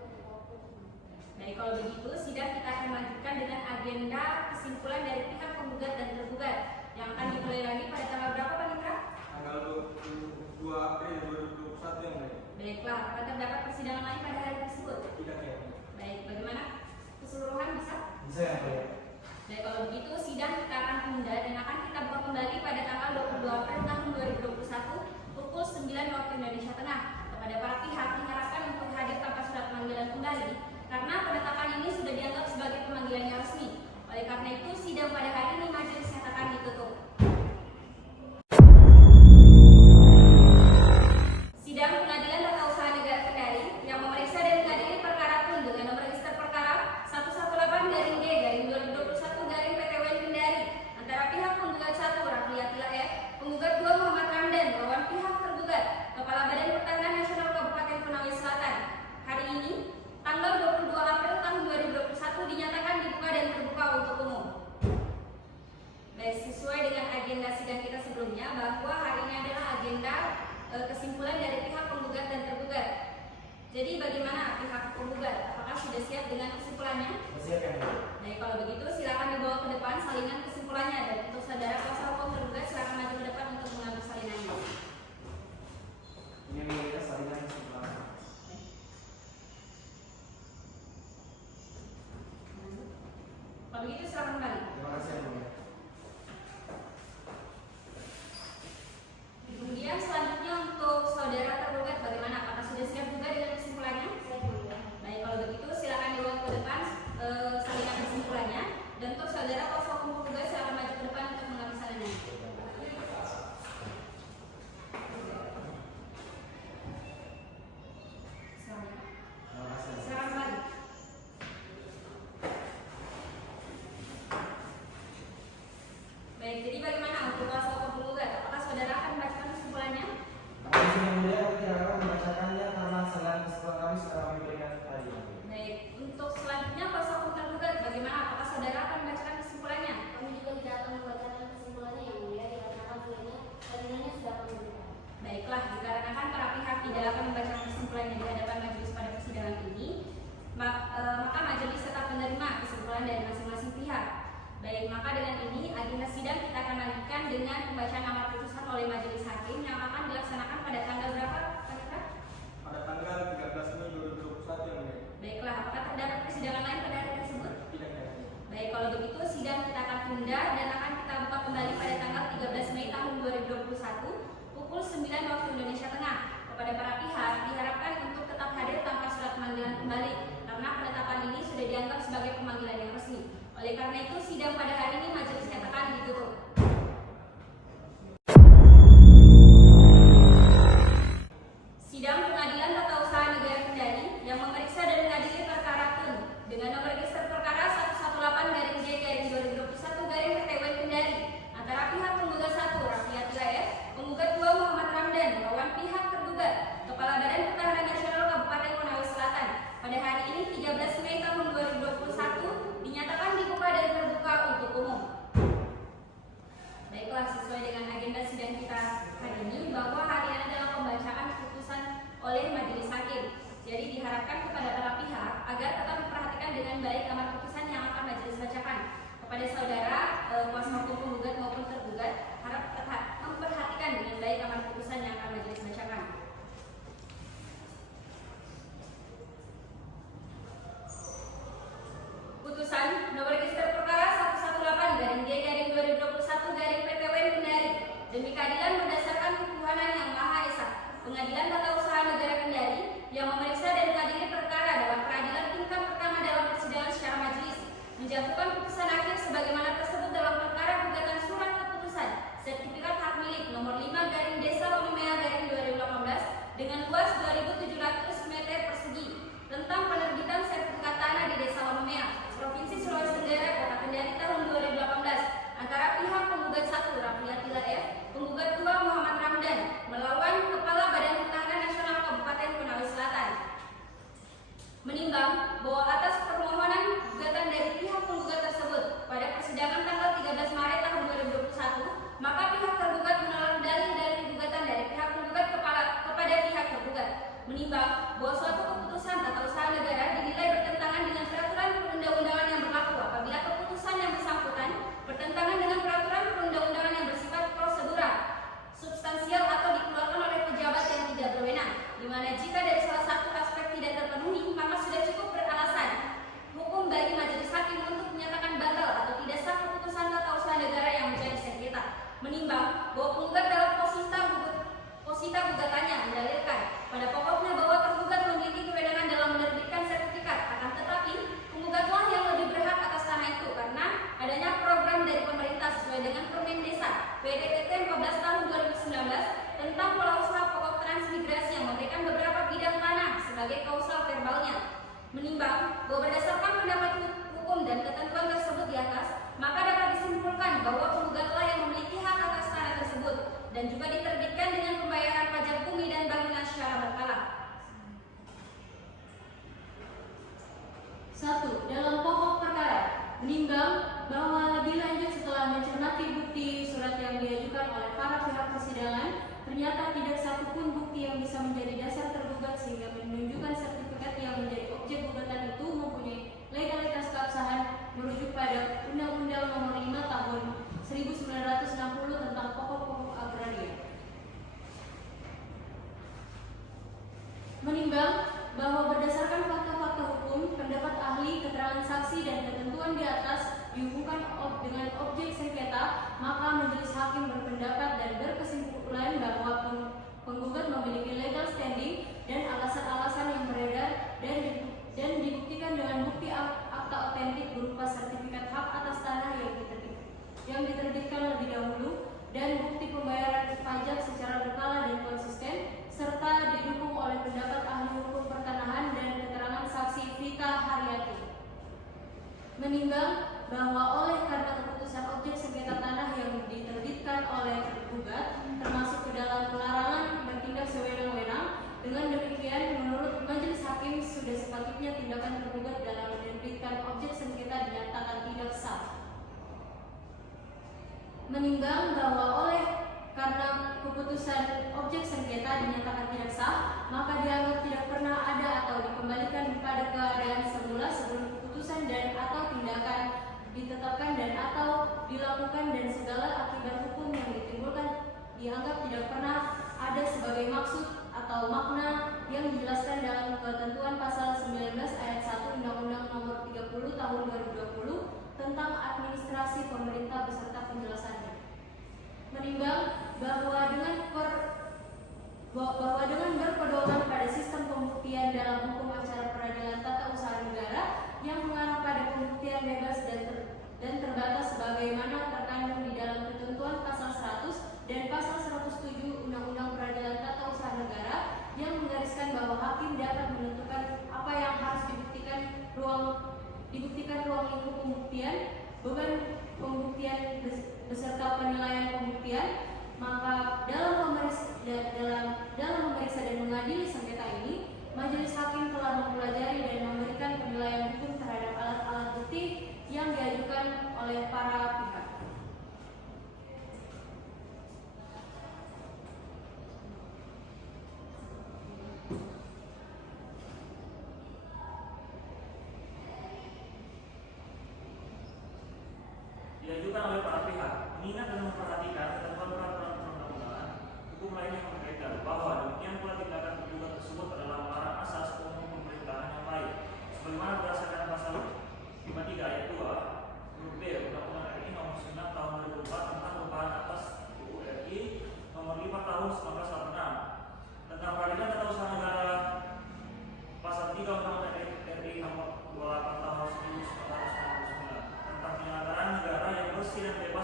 Baik, kalau begitu sidang kita akan lanjutkan dengan agenda kesimpulan dari pihak penggugat dan tergugat yang akan dimulai lagi pada tanggal berapa, Pak Indra? Tanggal 22 April 2021 yang baik. Baiklah, apakah terdapat persidangan lain pada hari tersebut? Tidak ya. Baik, bagaimana? Keseluruhan bisa? Bisa ya, Pak? Baik, kalau begitu sidang kita akan tunda dan akan kita buka kembali pada tanggal 22 April tahun 2021 pukul 9 waktu Indonesia Tengah. Kepada para pihak diharapkan untuk hadir tanpa surat panggilan kembali karena penetapan ini sudah dianggap sebagai pemanggilan yang resmi. Oleh karena itu, sidang pada hari ini majelis nyatakan ditutup. Sidang Pengadilan Tata Usaha Negara Kendari yang memeriksa dan mengadili perkara Tun dengan nomor register perkara 118-G/2021-PTWN Kendari antara pihak penggugat 1 Rafliatila F, penggugat 2 Muhammad Ramdan melawan pihak tergugat Kepala Badan Pertahanan Nasional Kabupaten Konawe Selatan. Hari ini, tanggal 22 April tahun 2021 dinyatakan dibuka dan terbuka untuk umum. Baik, sesuai dengan agenda sidang kita sebelumnya bahwa hari ini adalah agenda kesimpulan dari pihak penggugat dan tergugat. Jadi bagaimana pihak penggugat? Apakah sudah siap dengan kesimpulannya? Siap ya. Baik, kalau begitu silakan dibawa ke depan salinan kesimpulannya dan untuk saudara kuasa hukum tergugat silakan maju ke depan untuk mengambil salinannya. Ini kita salinan kesimpulan. Kalau begitu silakan kembali. Terima kasih ya, Bu. Kemudian selanjutnya untuk saudara tergugat bagaimana? Apakah sudah siap juga dengan kesimpulannya? Baik, kalau begitu silakan dibawa ke depan salinan kesimpulannya dan untuk saudara kuasa hukum tergugat silakan maju ke depan untuk mengambil salinannya. Silakan kembali. Baik, jadi bagaimana untuk kuasa hukum tergugat? Apakah saudara akan membacakan kesimpulannya? Majelis yang mulia, kami tidak akan membacakannya karena salinan kesimpulan kami sudah kami berikan tadi. Baik, untuk selanjutnya kuasa hukum tergugat bagaimana? Apakah saudara akan membacakan kesimpulannya? Kami juga tidak akan membacakan kesimpulannya yang mulia dikarenakan salinannya sudah kami berikan. Baiklah, dikarenakan para pihak tidak akan membacakan kesimpulannya di hadapan majelis pada persidangan ini, maka majelis tetap menerima kesimpulan dari masing-masing pihak. Baik, maka dengan ini agenda sidang kita akan lanjutkan dengan pembacaan amar putusan oleh majelis hakim yang akan dilaksanakan pada tanggal berapa, Pak Nitra? Pada tanggal 13 Mei 2021 yang mulia. Baiklah, apakah terdapat persidangan lain pada hari tersebut? Tidak ada. Baik, kalau begitu sidang kita akan tunda dan akan kita buka kembali pada tanggal 13 Mei tahun 2021 pukul 9 waktu Indonesia Tengah. Kepada para pihak diharapkan untuk tetap hadir tanpa surat pemanggilan kembali karena penetapan ini sudah dianggap sebagai pemanggilan yang resmi. Oleh karena itu, sidang pada hari ini majelis nyatakan ditutup. Sidang Pengadilan Tata Usaha Negara Kendari yang memeriksa dan mengadili perkara Tun dengan nomor register perkara 118-G/2021-PTWN Kendari antara pihak penggugat 1 Rafliatila F, penggugat 2 Muhammad Ramdan melawan pihak tergugat Kepala Badan Pertahanan Nasional Kabupaten Konawe Selatan pada hari ini 13 Mei tahun 2021 dinyatakan dibuka dan terbuka untuk umum. Baiklah, sesuai dengan agenda sidang kita hari ini bahwa hari ini adalah pembacaan putusan oleh majelis hakim. Jadi diharapkan kepada para pihak agar tetap memperhatikan dengan baik amar putusan yang akan majelis bacakan. Kepada saudara kuasa hukum penggugat maupun tergugat harap tetap memperhatikan dengan baik amar putusan yang akan majelis bacakan. Putusan nomor register perkara 118-G/2021-PTWN Kendari demi keadilan berdasarkan ketuhanan yang Maha Esa. Pengadilan Tata Usaha Negara Kendari yang memeriksa dan mengadili perkara dalam peradilan tingkat pertama dalam persidangan secara majelis menjatuhkan putusan akhir sebagaimana tersebut dalam perkara gugatan surat keputusan sertifikat hak milik nomor 5/Desa-Lumea-2018 dengan luas 2.700 meter persegi tentang penerbitan sertifikat tanah di Desa Lumea, Provinsi Sulawesi Tenggara, Kota Kendari tahun 2018 antara pihak penggugat 1 Rafliatila F, penggugat 2 Muhammad Ramdan melawan Kepala Badan Pertahanan Nasional Kabupaten Konawe Selatan. Menimbang bahwa atas permohonan gugatan dari pihak penggugat tersebut pada persidangan tanggal 13 Maret tahun 2021, maka pihak tergugat menolak dalil-dalil gugatan dari pihak penggugat kepada pihak tergugat. Menimbang bahwa suatu keputusan tata usaha negara dinilai bertentangan dengan peraturan perundang-undangan yang berlaku apabila keputusan yang bersangkutan bertentangan dengan peraturan perundang-undangan yang bersifat prosedural, substansial atau dikeluarkan oleh pejabat yang tidak berwenang, di mana jika dari salah satu aspek tidak terpenuhi, maka sudah cukup beralasan hukum bagi majelis hakim untuk menyatakan batal atau tidak sah keputusan tata usaha negara yang menjadi sengketa. Menimbang bahwa penggugat dalam posita gugatannya mendalilkan pada pokoknya sebagai kausal verbalnya. Menimbang bahwa berdasarkan pendapat hukum dan ketentuan tersebut di atas, maka dapat disimpulkan bahwa penggugatlah yang memiliki hak atas tanah tersebut dan juga diterbitkan dengan pembayaran pajak bumi dan bangunan secara berkala. 1. Dalam pokok perkara, menimbang bahwa lebih lanjut setelah mencermati bukti surat yang diajukan oleh para pihak persidangan, ternyata tidak satupun bukti yang bisa menjadi dasar tergugat sehingga menunjukkan sertifikat yang menjadi objek gugatan itu mempunyai legalitas keabsahan merujuk pada Undang-Undang Nomor 5 Tahun 1960 tentang pokok-pokok agraria. Menimbang bahwa berdasarkan fakta-fakta hukum, pendapat ahli, keterangan saksi, dan ketentuan di atas dihubungkan dengan objek sengketa, maka majelis hakim berpendapat dan berkesimpulan bahwa penggugat memiliki legal standing dan alasan-alasan yang beredar dan dibuktikan dengan bukti akta otentik berupa sertifikat hak atas tanah yang diterbitkan lebih dahulu dan bukti pembayaran pajak secara berkala dan konsisten, serta didukung oleh pendapat ahli hukum pertanahan dan keterangan saksi Vita Haryati. Menimbang bahwa oleh karena keputusan objek sengketa tanah yang diterbitkan oleh tergugat termasuk ke dalam pelarangan bertindak sewenang-wenang, dengan demikian menurut majelis hakim sudah sepatutnya tindakan tergugat dalam menerbitkan objek sengketa dinyatakan tidak sah. Menimbang bahwa oleh karena keputusan objek sengketa dinyatakan tidak sah, maka dianggap tidak pernah ada atau dikembalikan pada keadaan semula sebelum keputusan dan atau tindakan ditetapkan dan atau dilakukan, dan segala akibat hukum yang ditimbulkan dianggap tidak pernah ada sebagai maksud atau makna yang dijelaskan dalam ketentuan pasal 19 ayat 1 Undang-Undang Nomor 30 Tahun 2020 tentang administrasi pemerintah beserta penjelasannya. Menimbang bahwa dengan berpedoman pada sistem pembuktian dalam hukum acara peradilan tata usaha negara yang mengarah pada pembuktian bebas dan terbatas sebagaimana terkandung di dalam ketentuan pasal 100 dan pasal 107 Undang-Undang Peradilan Tata Usaha Negara yang menggariskan bahwa hakim dapat menentukan apa yang harus dibuktikan ruang lingkup pembuktian, beban pembuktian beserta penilaian pembuktian, maka dalam memeriksa dan mengadili sengketa ini, majelis hakim telah mempelajari dan memberikan penilaian hukum terhadap alat-alat bukti yang diajukan oleh para pihak. Diajukan oleh para pihak, mengingat dan memperhatikan ketentuan peraturan perundang-undangan, hukum lain yang berkaitan bahwa demikian pula tindakan tergugat tersebut adalah melarang asas umum pemerintahan yang lain, sebagaimana berdasarkan pasal 53 ayat 2 huruf B Undang-Undang RI Nomor 9 Tahun 2004 tentang perubahan atas UU RI Nomor 5 Tahun 1946 tentang peradilan tata usaha negara, pasal 3 Undang-Undang RI Nomor 28 Tahun 1999 tentang penyelenggaraan negara yang bersih dan bebas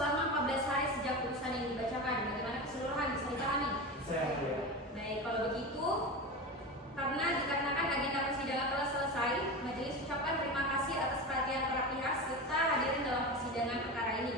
selama 14 hari sejak putusan yang dibacakan. Bagaimana keseluruhan bisa dipahami? Saya yang mulia. Baik, kalau begitu, karena dikarenakan agenda persidangan telah selesai, majelis ucapkan terima kasih atas perhatian para pihak serta hadirin dalam persidangan perkara ini.